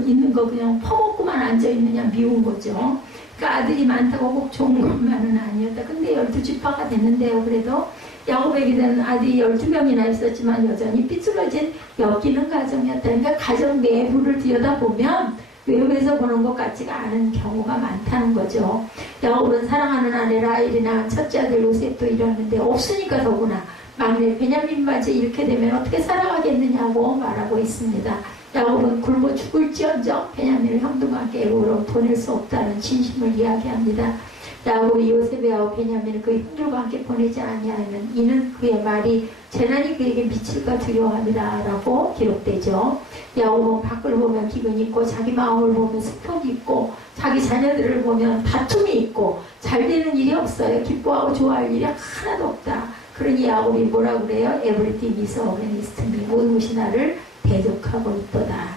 있는 거 그냥 퍼먹고만 앉아있느냐 미운 거죠. 그러니까 아들이 많다고 꼭 좋은 것만은 아니었다. 근데 12지파가 됐는데요. 그래도 야곱에게는 아들이 12명이나 있었지만 여전히 삐뚤어진 여기는 가정이었다. 그러니까 가정 내부를 들여다보면 외부에서 보는 것 같지가 않은 경우가 많다는 거죠. 야곱은 사랑하는 아내 라헬이나 첫째 아들 요셉도 이러는데 없으니까 더구나 막내 베냐민마저 이렇게 되면 어떻게 살아가겠느냐고 말하고 있습니다. 야곱은 굶어 죽을지언정 베냐민을 형들과 함께 애굽으로 보낼 수 없다는 진심을 이야기합니다. 야곱이 요셉과 베냐민을 그 형들과 함께 보내지 아니하면 이는 그의 말이 재난이 그에게 미칠까 두려워합니다 라고 기록되죠. 야곱은 밖을 보면 기근이 있고 자기 마음을 보면 슬픔이 있고 자기 자녀들을 보면 다툼이 있고 잘 되는 일이 없어요. 기뻐하고 좋아할 일이 하나도 없다. 그러니 야곱이 뭐라 그래요? Everything is against me. 모든 것이 나를 대적하고 있도다.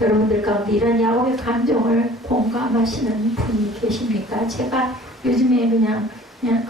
여러분들 가운데 이런 야곱의 감정을 공감하시는 분이 계십니까? 제가 요즘에 그냥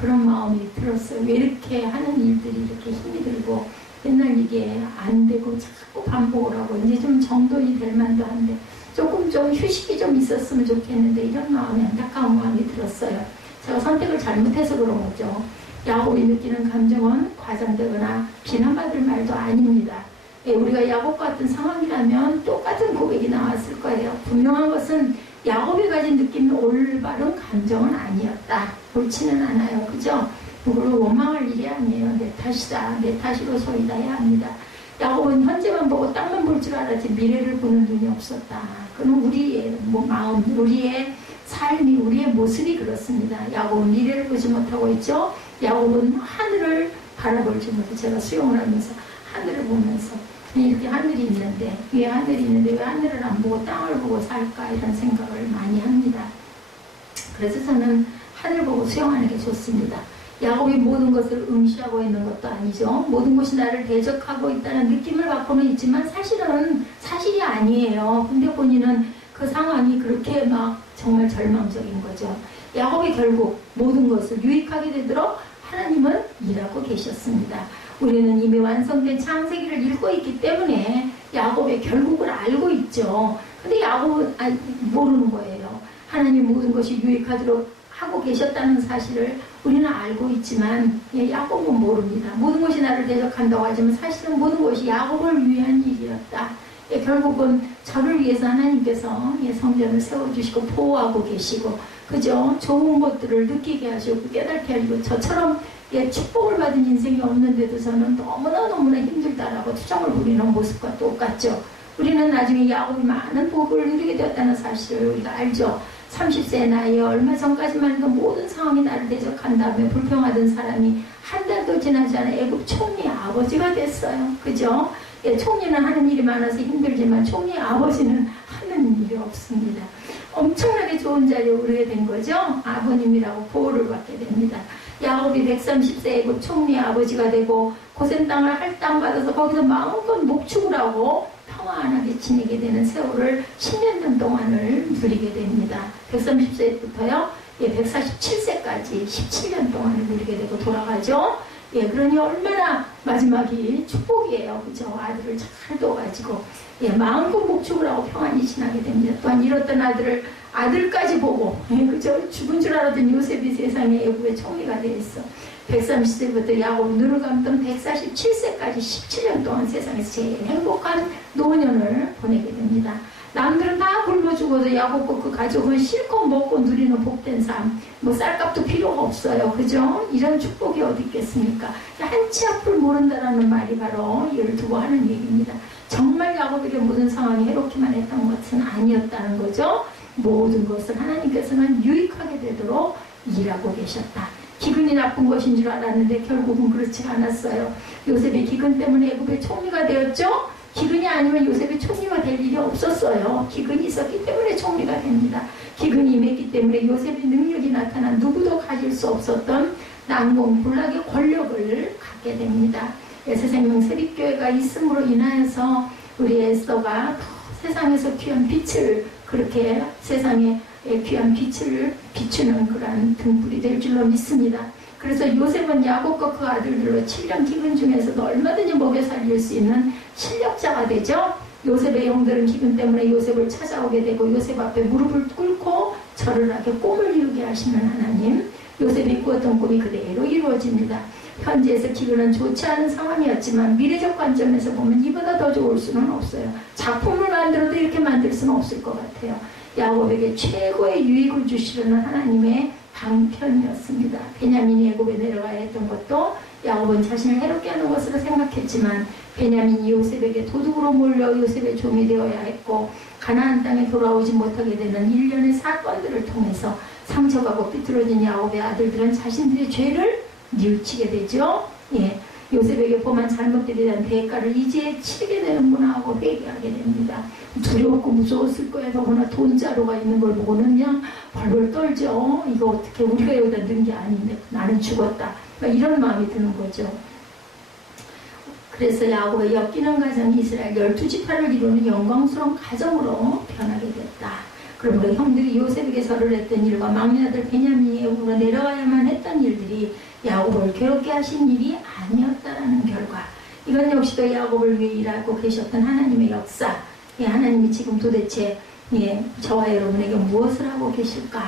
그런 마음이 들었어요. 왜 이렇게 하는 일들이 이렇게 힘이 들고 맨날 이게 안 되고 자꾸 반복을 하고 이제 좀 정돈이 될 만도 한데 조금 좀 휴식이 좀 있었으면 좋겠는데 이런 마음이 안타까운 마음이 들었어요. 제가 선택을 잘못해서 그런 거죠. 야곱이 느끼는 감정은 과장되거나 비난받을 말도 아닙니다. 우리가 야곱 같은 상황이라면 똑같은 고백이 나왔을 거예요. 분명한 것은 야곱이 가진 느낌은 올바른 감정은 아니었다. 옳지는 않아요. 그죠? 그걸 원망할 일이 아니에요. 내 탓이다. 내 탓으로소이다 해야 합니다. 야곱은 현재만 보고 땅만 볼 줄 알았지 미래를 보는 눈이 없었다. 그건 우리의 마음, 우리의 삶이, 우리의 모습이 그렇습니다. 야곱은 미래를 보지 못하고 있죠. 야곱은 하늘을 바라볼지 못해. 제가 수영을 하면서 하늘을 보면서 이렇게 하늘이 있는데, 위에 하늘이 있는데 왜 하늘을 안 보고 땅을 보고 살까, 이런 생각을 많이 합니다. 그래서 저는 하늘 보고 수영하는 게 좋습니다. 야곱이 모든 것을 응시하고 있는 것도 아니죠. 모든 것이 나를 대적하고 있다는 느낌을 갖고는 있지만 사실은 사실이 아니에요. 근데 본인은 그 상황이 그렇게 막 정말 절망적인 거죠. 야곱이 결국 모든 것을 유익하게 되도록 하나님은 일하고 계셨습니다. 우리는 이미 완성된 창세기를 읽고 있기 때문에 야곱의 결국을 알고 있죠. 근데 야곱은 모르는 거예요. 하나님 모든 것이 유익하도록 하고 계셨다는 사실을 우리는 알고 있지만 야곱은 모릅니다. 모든 것이 나를 대적한다고 하지만 사실은 모든 것이 야곱을 위한 일이었다. 결국은 저를 위해서 하나님께서 성전을 세워주시고 보호하고 계시고, 그죠? 좋은 것들을 느끼게 하시고 깨닫게 하시고, 저처럼 축복을 받은 인생이 없는데도 저는 너무나 힘들다라고 투정을 부리는 모습과 똑같죠. 우리는 나중에 야곱이 많은 복을 누리게 되었다는 사실을 우리가 알죠. 30세 나이에 얼마 전까지만 해도 모든 상황이 나를 대적한다며 불평하던 사람이 한 달도 지나지 않아 애굽 총리 아버지가 됐어요. 그죠? 총리는 하는 일이 많아서 힘들지만 총리 아버지는 하는 일이 없습니다. 엄청나게 좋은 자리에 오르게 된 거죠. 아버님이라고 보호를 받게 됩니다. 야곱이 130세 애굽 총리 아버지가 되고 고센 땅을 할당받아서 거기서 마음껏 목축을 하고 평안하게 지내게 되는 세월을 10년 동안을 누리게 됩니다. 130세부터요 147세까지 17년 동안을 누리게 되고 돌아가죠. 그러니 얼마나 마지막이 축복이에요. 그죠? 아들을 잘 둬가지고 마음껏 목축을 하고 평안히 지나게 됩니다. 또한 잃었던 아들을 아들까지 보고, 그죠? 죽은 줄 알았던 요셉이 세상에 애굽의 총리가 되어 있어. 130세부터 야곱 눈을 감던 147세까지 17년 동안 세상에서 제일 행복한 노년을 보내게 됩니다. 남들은 다 굶어 죽어도 야곱과 그 가족은 실컷 먹고 누리는 복된 삶, 쌀값도 필요가 없어요. 그죠? 이런 축복이 어디 있겠습니까? 한치 앞을 모른다라는 말이 바로 이를 두고 하는 얘기입니다. 정말 야곱에게 모든 상황이 해롭기만 했던 것은 아니었다는 거죠. 모든 것을 하나님께서는 유익하게 되도록 일하고 계셨다. 기근이 나쁜 것인 줄 알았는데 결국은 그렇지 않았어요. 요셉이 기근 때문에 애굽의 총리가 되었죠. 기근이 아니면 요셉이 총리가 될 일이 없었어요. 기근이 있었기 때문에 총리가 됩니다. 기근이 임했기 때문에 요셉의 능력이 나타난 누구도 가질 수 없었던 난공불락의 권력을 갖게 됩니다. 세상명 세립교회가 있음으로 인하여서 우리 에스더가 세상에서 귀한 빛을, 그렇게 세상에 귀한 빛을 비추는 그러한 등불이 될 줄로 믿습니다. 그래서 요셉은 야곱과 그 아들들로 7년 기근 중에서도 얼마든지 먹여 살릴 수 있는 실력자가 되죠. 요셉의 형들은 기근 때문에 요셉을 찾아오게 되고 요셉 앞에 무릎을 꿇고 절을 하게 꿈을 이루게 하시는 하나님, 요셉이 꾸었던 꿈이 그대로 이루어집니다. 현지에서 기근은 좋지 않은 상황이었지만 미래적 관점에서 보면 이보다 더 좋을 수는 없어요. 작품을 만들어도 이렇게 만들 수는 없을 것 같아요. 야곱에게 최고의 유익을 주시려는 하나님의 방편이었습니다. 베냐민이 애굽에 내려가야 했던 것도 야곱은 자신을 해롭게 하는 것으로 생각했지만 베냐민이 요셉에게 도둑으로 몰려 요셉의 종이 되어야 했고, 가나안 땅에 돌아오지 못하게 되는 일련의 사건들을 통해서 상처가고 삐뚤어진 야곱의 아들들은 자신들의 죄를 뉘우치게 되죠. 요셉에게 범한 잘못들에 대한 대가를 이제 치르게 되는구나 하고 회개하게 됩니다. 두려웠고 무서웠을 거예요. 더구나 돈자루가 있는 걸 보고는 그냥 벌벌 떨죠. 이거 어떻게 우리가 여기다 넣은 게 아닌데 나는 죽었다. 이런 마음이 드는 거죠. 그래서 야곱의 엮이는 가정이 이스라엘 12지파를 이루는 영광스러운 가정으로 변하게 됐다. 그러므로 형들이 요셉에게 절을 했던 일과 막내 아들 베냐민이 애굽으로 내려가야만 했던 일들이 야곱을 괴롭게 하신 일이 아니었다라는 결과, 이건 역시도 야곱을 위해 일하고 계셨던 하나님의 역사, 하나님이 지금 도대체 저와 여러분에게 무엇을 하고 계실까?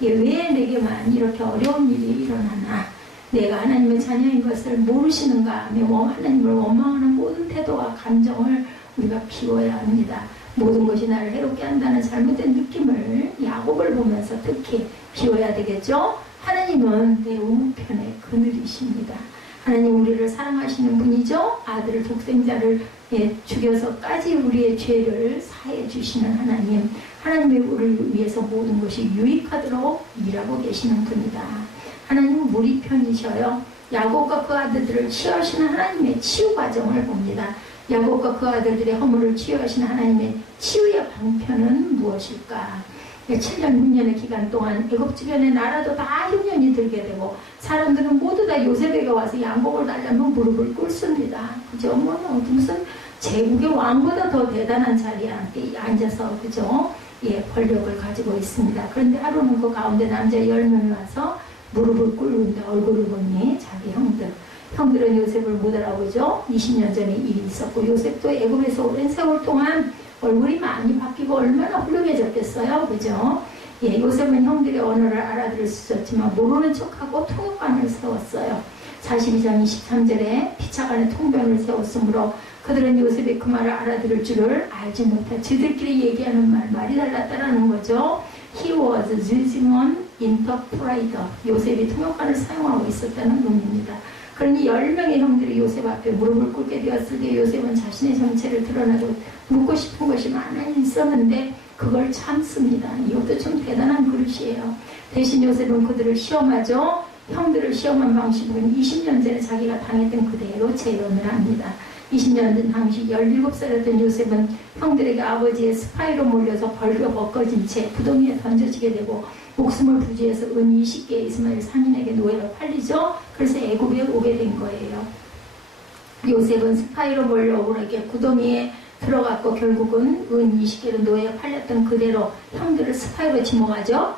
왜 내게만 이렇게 어려운 일이 일어나나? 내가 하나님의 자녀인 것을 모르시는가? 하나님을 원망하는 모든 태도와 감정을 우리가 비워야 합니다. 모든 것이 나를 해롭게 한다는 잘못된 느낌을 야곱을 보면서 특히 비워야 되겠죠? 하나님은 내 우편의 그늘이십니다. 하나님 우리를 사랑하시는 분이죠. 아들을 독생자를 죽여서까지 우리의 죄를 사해 주시는 하나님. 하나님의 우리를 위해서 모든 것이 유익하도록 일하고 계시는 분이다. 하나님은 우리 편이셔요. 야곱과 그 아들들을 치유하시는 하나님의 치유 과정을 봅니다. 야곱과 그 아들들의 허물을 치유하시는 하나님의 치유의 방편은 무엇일까? 7년 흉년의 기간 동안 애굽 주변의 나라도 다 흉년이 들게 되고 사람들은 모두 다 요셉에게 와서 양복을 달라면 무릎을 꿇습니다. 그죠? 무슨 제국의 왕보다 더 대단한 자리에 앉아서 그죠? 권력을 가지고 있습니다. 그런데 하루는 그 가운데 남자 10명이 와서 무릎을 꿇는데 얼굴을 보니 자기 형들은 요셉을 못 알아보죠. 20년 전에 일이 있었고 요셉도 애굽에서 오랜 세월 동안 얼굴이 많이 바뀌고 얼마나 훌륭해졌겠어요. 그죠? 요셉은 형들의 언어를 알아들을 수 있었지만 모르는 척하고 통역관을 세웠어요. 42장 23절에 피차간에 통변을 세웠으므로 그들은 요셉의 그 말을 알아들을 줄을 알지 못해 저들끼리 얘기하는 말이 달랐다라는 거죠. He was using an interpreter. 요셉이 통역관을 사용하고 있었다는 의미입니다. 그러니 10명의 형들이 요셉 앞에 무릎을 꿇게 되었을 때 요셉은 자신의 정체를 드러내고 묻고 싶은 것이 많이 있었는데 그걸 참습니다. 이것도 좀 대단한 그릇이에요. 대신 요셉은 그들을 시험하죠. 형들을 시험한 방식은 20년 전에 자기가 당했던 그대로 재현을 합니다. 20년 전 당시 17살이었던 요셉은 형들에게 아버지의 스파이로 몰려서 벌겨 벗겨진 채 구덩이에 던져지게 되고 목숨을 부지해서 은 20개의 이스마엘 상인에게 노예로 팔리죠. 그래서 애굽에 오게 된 거예요. 요셉은 스파이로 몰려 오르게 구덩이에 들어갔고 결국은 은 20개로 노예에 팔렸던 그대로 형들을 스파이로 지목하죠.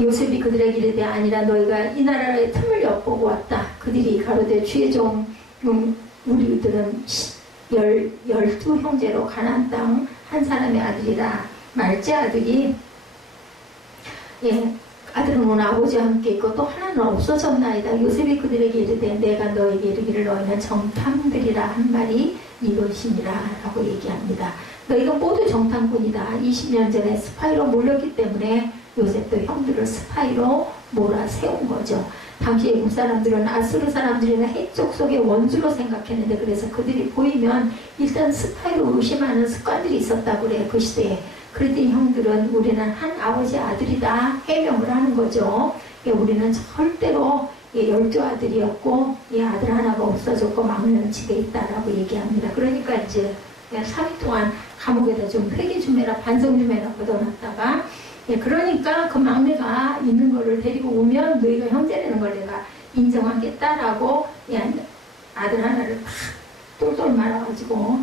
요셉이 그들에게 이르되 아니라 너희가 이 나라의 틈을 엿보고 왔다. 그들이 가로되 주의 종 우리들은 12형제로 가나안 땅 한 사람의 아들이라. 말째 아들이 아들은 오늘 아버지와 함께 있고 또 하나는 없어졌나이다. 요셉이 그들에게 이르되 내가 너에게 이르기를 너희는 정탐들이라 한 말이 이것이니라 라고 얘기합니다. 너희가 모두 정탐꾼이다. 20년 전에 스파이로 몰렸기 때문에 요셉도 형들을 스파이로 몰아세운 거죠. 당시 애국 사람들은 아수르 사람들이나 해쪽 속의 원수로 생각했는데 그래서 그들이 보이면 일단 스파이로 의심하는 습관들이 있었다고 그래요. 그 시대에. 그랬더니 형들은 우리는 한 아버지 아들이다 해명을 하는 거죠. 우리는 절대로 12아들이었고 아들 하나가 없어졌고 막내는 집에 있다라고 얘기합니다. 그러니까 이제 3일 동안 감옥에다 좀 회개 좀 해라 반성 좀 해라 걷어놨다가 그러니까 그 막내가 있는 거를 데리고 오면 너희가 형제라는 걸 내가 인정하겠다라고 아들 하나를 탁 똘똘 말아가지고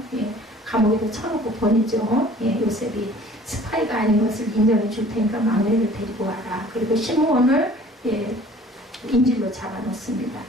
감옥에다 쳐놓고 보내죠. 요셉이 스파이가 아닌 것을 인정해 줄 테니까 막내를 데리고 와라. 그리고 시므온을 인질로 잡아놓습니다.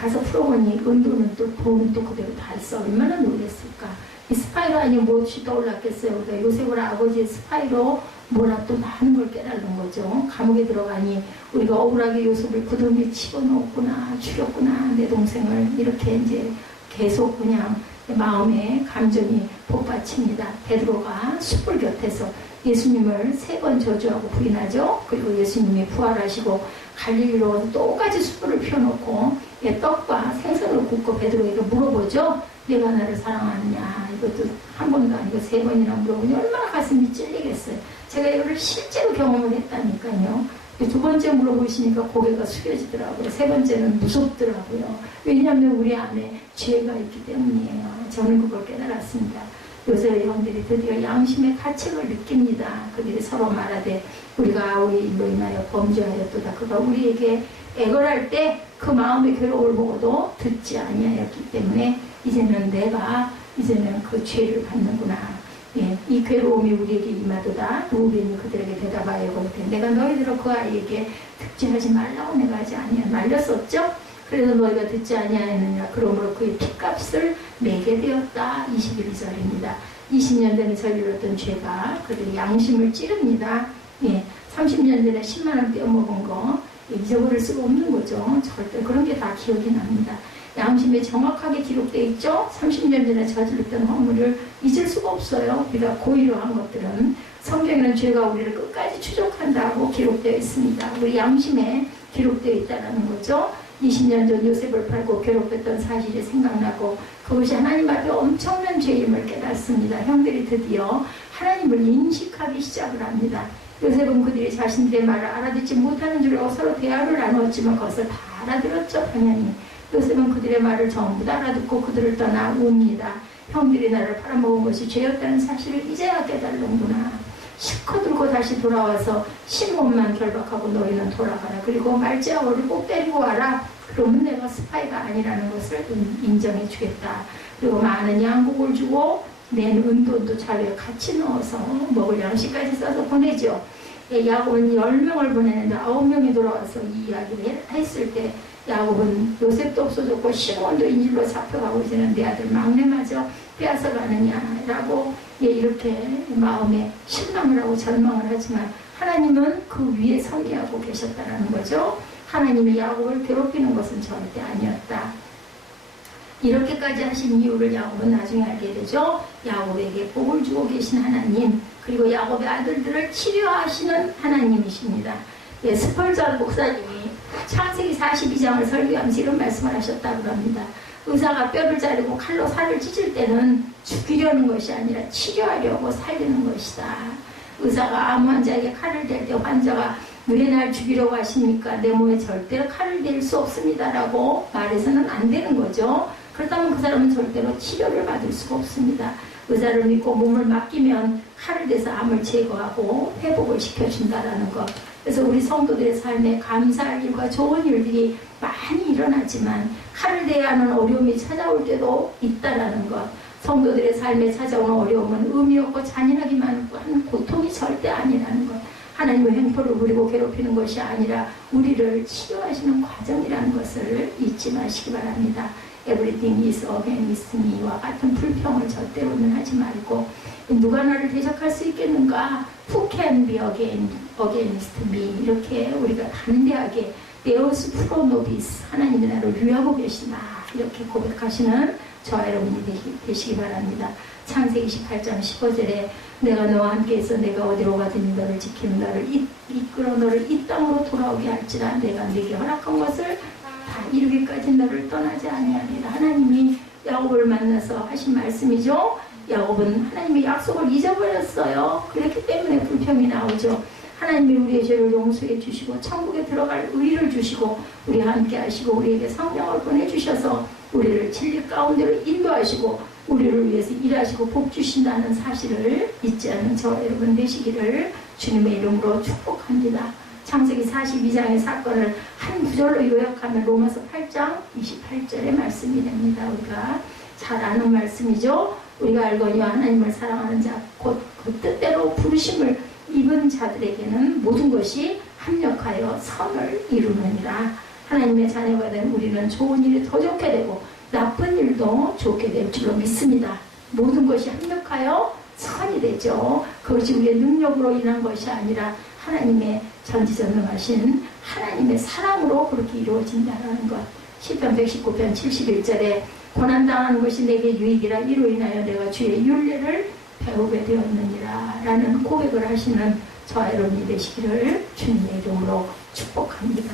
가서 풀어보니 은도는 또 돈은 또 그대로 다 있어. 얼마나 놀랬을까. 이 스파이로 아니면 무엇이 떠올랐겠어요. 그러니까 요셉을 아버지의 스파이로 뭐라 또 많은 걸 깨달은 거죠. 감옥에 들어가니 우리가 억울하게 요셉을 구덩이에 집어넣었구나, 죽였구나, 내 동생을 이렇게 이제 계속 그냥 마음에 감정이 복받칩니다. 베드로가 숯불 곁에서 예수님을 3번 저주하고 부인하죠. 그리고 예수님이 부활하시고 갈릴리로 똑같이 숯불을 피워놓고 떡과 생선을 굽고 베드로에게 물어보죠. 내가 나를 사랑하느냐. 이것도 한 번도 아니고 3번이나 물어보니 얼마나 가슴이 찔리겠어요. 제가 이거를 실제로 경험을 했다니까요. 2번째 물어보시니까 고개가 숙여지더라고요. 3번째는 무섭더라고요. 왜냐하면 우리 안에 죄가 있기 때문이에요. 저는 그걸 깨달았습니다. 요셉의 형들이 드디어 양심의 가책을 느낍니다. 그들이 서로 말하되 우리가 우리 일로 인하여 범죄하였도다. 그가 우리에게 애걸할 때 그 마음의 괴로움을 보고도 듣지 아니하였기 때문에 이제는 그 죄를 받는구나. 이 괴로움이 우리에게 임하도다. 루벤이 그들에게 대답하여 이르되 내가 너희들을 그 아이에게 득죄하지 말라고 내가 하지 아니하여 말렸었죠. 그래서 너희가 듣지 아니하였느냐. 그러므로 그의 핏값을 내게 되었다. 21절입니다. 20년 전에 저질렀던 죄가 그들의 양심을 찌릅니다. 30년 전에 10만 원 떼어먹은 거 잊어버릴 수가 없는 거죠. 절대 그런 게 다 기억이 납니다. 양심에 정확하게 기록되어 있죠. 30년 전에 저질렀던 허물을 잊을 수가 없어요. 우리가 고의로 한 것들은. 성경에는 죄가 우리를 끝까지 추적한다고 기록되어 있습니다. 우리 양심에 기록되어 있다는 거죠. 20년 전 요셉을 팔고 괴롭혔던 사실이 생각나고 그것이 하나님 앞에 엄청난 죄임을 깨닫습니다. 형들이 드디어 하나님을 인식하기 시작을 합니다. 요셉은 그들이 자신들의 말을 알아듣지 못하는 줄 알고 서로 대화를 나누었지만 그것을 다 알아들었죠. 당연히 요셉은 그들의 말을 전부 다 알아듣고 그들을 떠나 옵니다. 형들이 나를 팔아먹은 것이 죄였다는 사실을 이제야 깨달는구나. 실컷 들고 다시 돌아와서 시몬만 결박하고 너희는 돌아가라. 그리고 말지아오를 꼭 데리고 와라. 그러면 내가 스파이가 아니라는 것을 인정해 주겠다. 그리고 많은 양복을 주고 낸 은돈도 자루에 같이 넣어서 먹을 양식까지 싸서 보내죠. 야곱은 10명을 보내는데 9명이 돌아와서 이 이야기를 했을 때 야곱은 요셉도 없어졌고 시몬도 인질로 잡혀가고 있는 내 아들 막내마저 빼앗아가느냐라고 이렇게 마음에 실망을 하고 절망을 하지만 하나님은 그 위에 선기하고 계셨다는 거죠. 하나님이 야곱을 괴롭히는 것은 절대 아니었다. 이렇게까지 하신 이유를 야곱은 나중에 알게 되죠. 야곱에게 복을 주고 계신 하나님, 그리고 야곱의 아들들을 치료하시는 하나님이십니다. 스펄전 목사님이 창세기 42장을 설교하면서 이런 말씀을 하셨다고 합니다. 의사가 뼈를 자르고 칼로 살을 찢을 때는 죽이려는 것이 아니라 치료하려고 살리는 것이다. 의사가 암 환자에게 칼을 댈 때 환자가 왜 날 죽이려고 하십니까? 내 몸에 절대로 칼을 댈 수 없습니다라고 말해서는 안 되는 거죠. 그렇다면 그 사람은 절대로 치료를 받을 수가 없습니다. 의사를 믿고 몸을 맡기면 칼을 대서 암을 제거하고 회복을 시켜준다라는 것. 그래서 우리 성도들의 삶에 감사할 일과 좋은 일들이 많이 일어나지만 칼을 대야 하는 어려움이 찾아올 때도 있다라는 것. 성도들의 삶에 찾아오는 어려움은 의미 없고 잔인하기만 한 고통이 절대 아니라는 것. 하나님의 횡포를 부리고 괴롭히는 것이 아니라 우리를 치료하시는 과정이라는 것을 잊지 마시기 바랍니다. Everything is against me와 같은 불평을 절대로는 하지 말고 누가 나를 대적할 수 있겠는가? Who can be against me? 이렇게 우리가 담대하게 Deus pro nobis, 하나님이 나를 위하고 계시다 이렇게 고백하시는 저와 여러분이 되시기 바랍니다. 창세기 28장 15절에 내가 너와 함께해서 내가 어디로 가든지 너를 지키는 너를 이끌어 너를 이 땅으로 돌아오게 할지라 내가 네게 허락한 것을 다 이루기까지 너를 떠나지 아니하리라. 하나님이 야곱을 만나서 하신 말씀이죠. 야곱은 하나님의 약속을 잊어버렸어요. 그렇기 때문에 불평이 나오죠. 하나님이 우리의 죄를 용서해 주시고 천국에 들어갈 의를 주시고 우리와 함께 하시고 우리에게 성령을 보내주셔서 우리를 진리 가운데로 인도하시고 우리를 위해서 일하시고 복 주신다는 사실을 잊지 않는 저 여러분 되시기를 주님의 이름으로 축복합니다. 창세기 42장의 사건을 한 구절로 요약하면 로마서 8장 28절의 말씀이 됩니다. 우리가 잘 아는 말씀이죠. 우리가 알거니와 하나님을 사랑하는 자 곧 그 뜻대로 부르심을 입은 자들에게는 모든 것이 합력하여 선을 이루느니라. 하나님의 자녀가 된 우리는 좋은 일이 더 좋게 되고 나쁜 일도 좋게 될 줄로 믿습니다. 모든 것이 합력하여 선이 되죠. 그것이 우리의 능력으로 인한 것이 아니라 하나님의 전지전능하신 하나님의 사랑으로 그렇게 이루어진다는 것. 시편 119편 71절에 고난당하는 것이 내게 유익이라 이로 인하여 내가 주의 율례를 배우게 되었느니라 라는 고백을 하시는 저와 여러분이 되시기를 주님의 이름으로 축복합니다.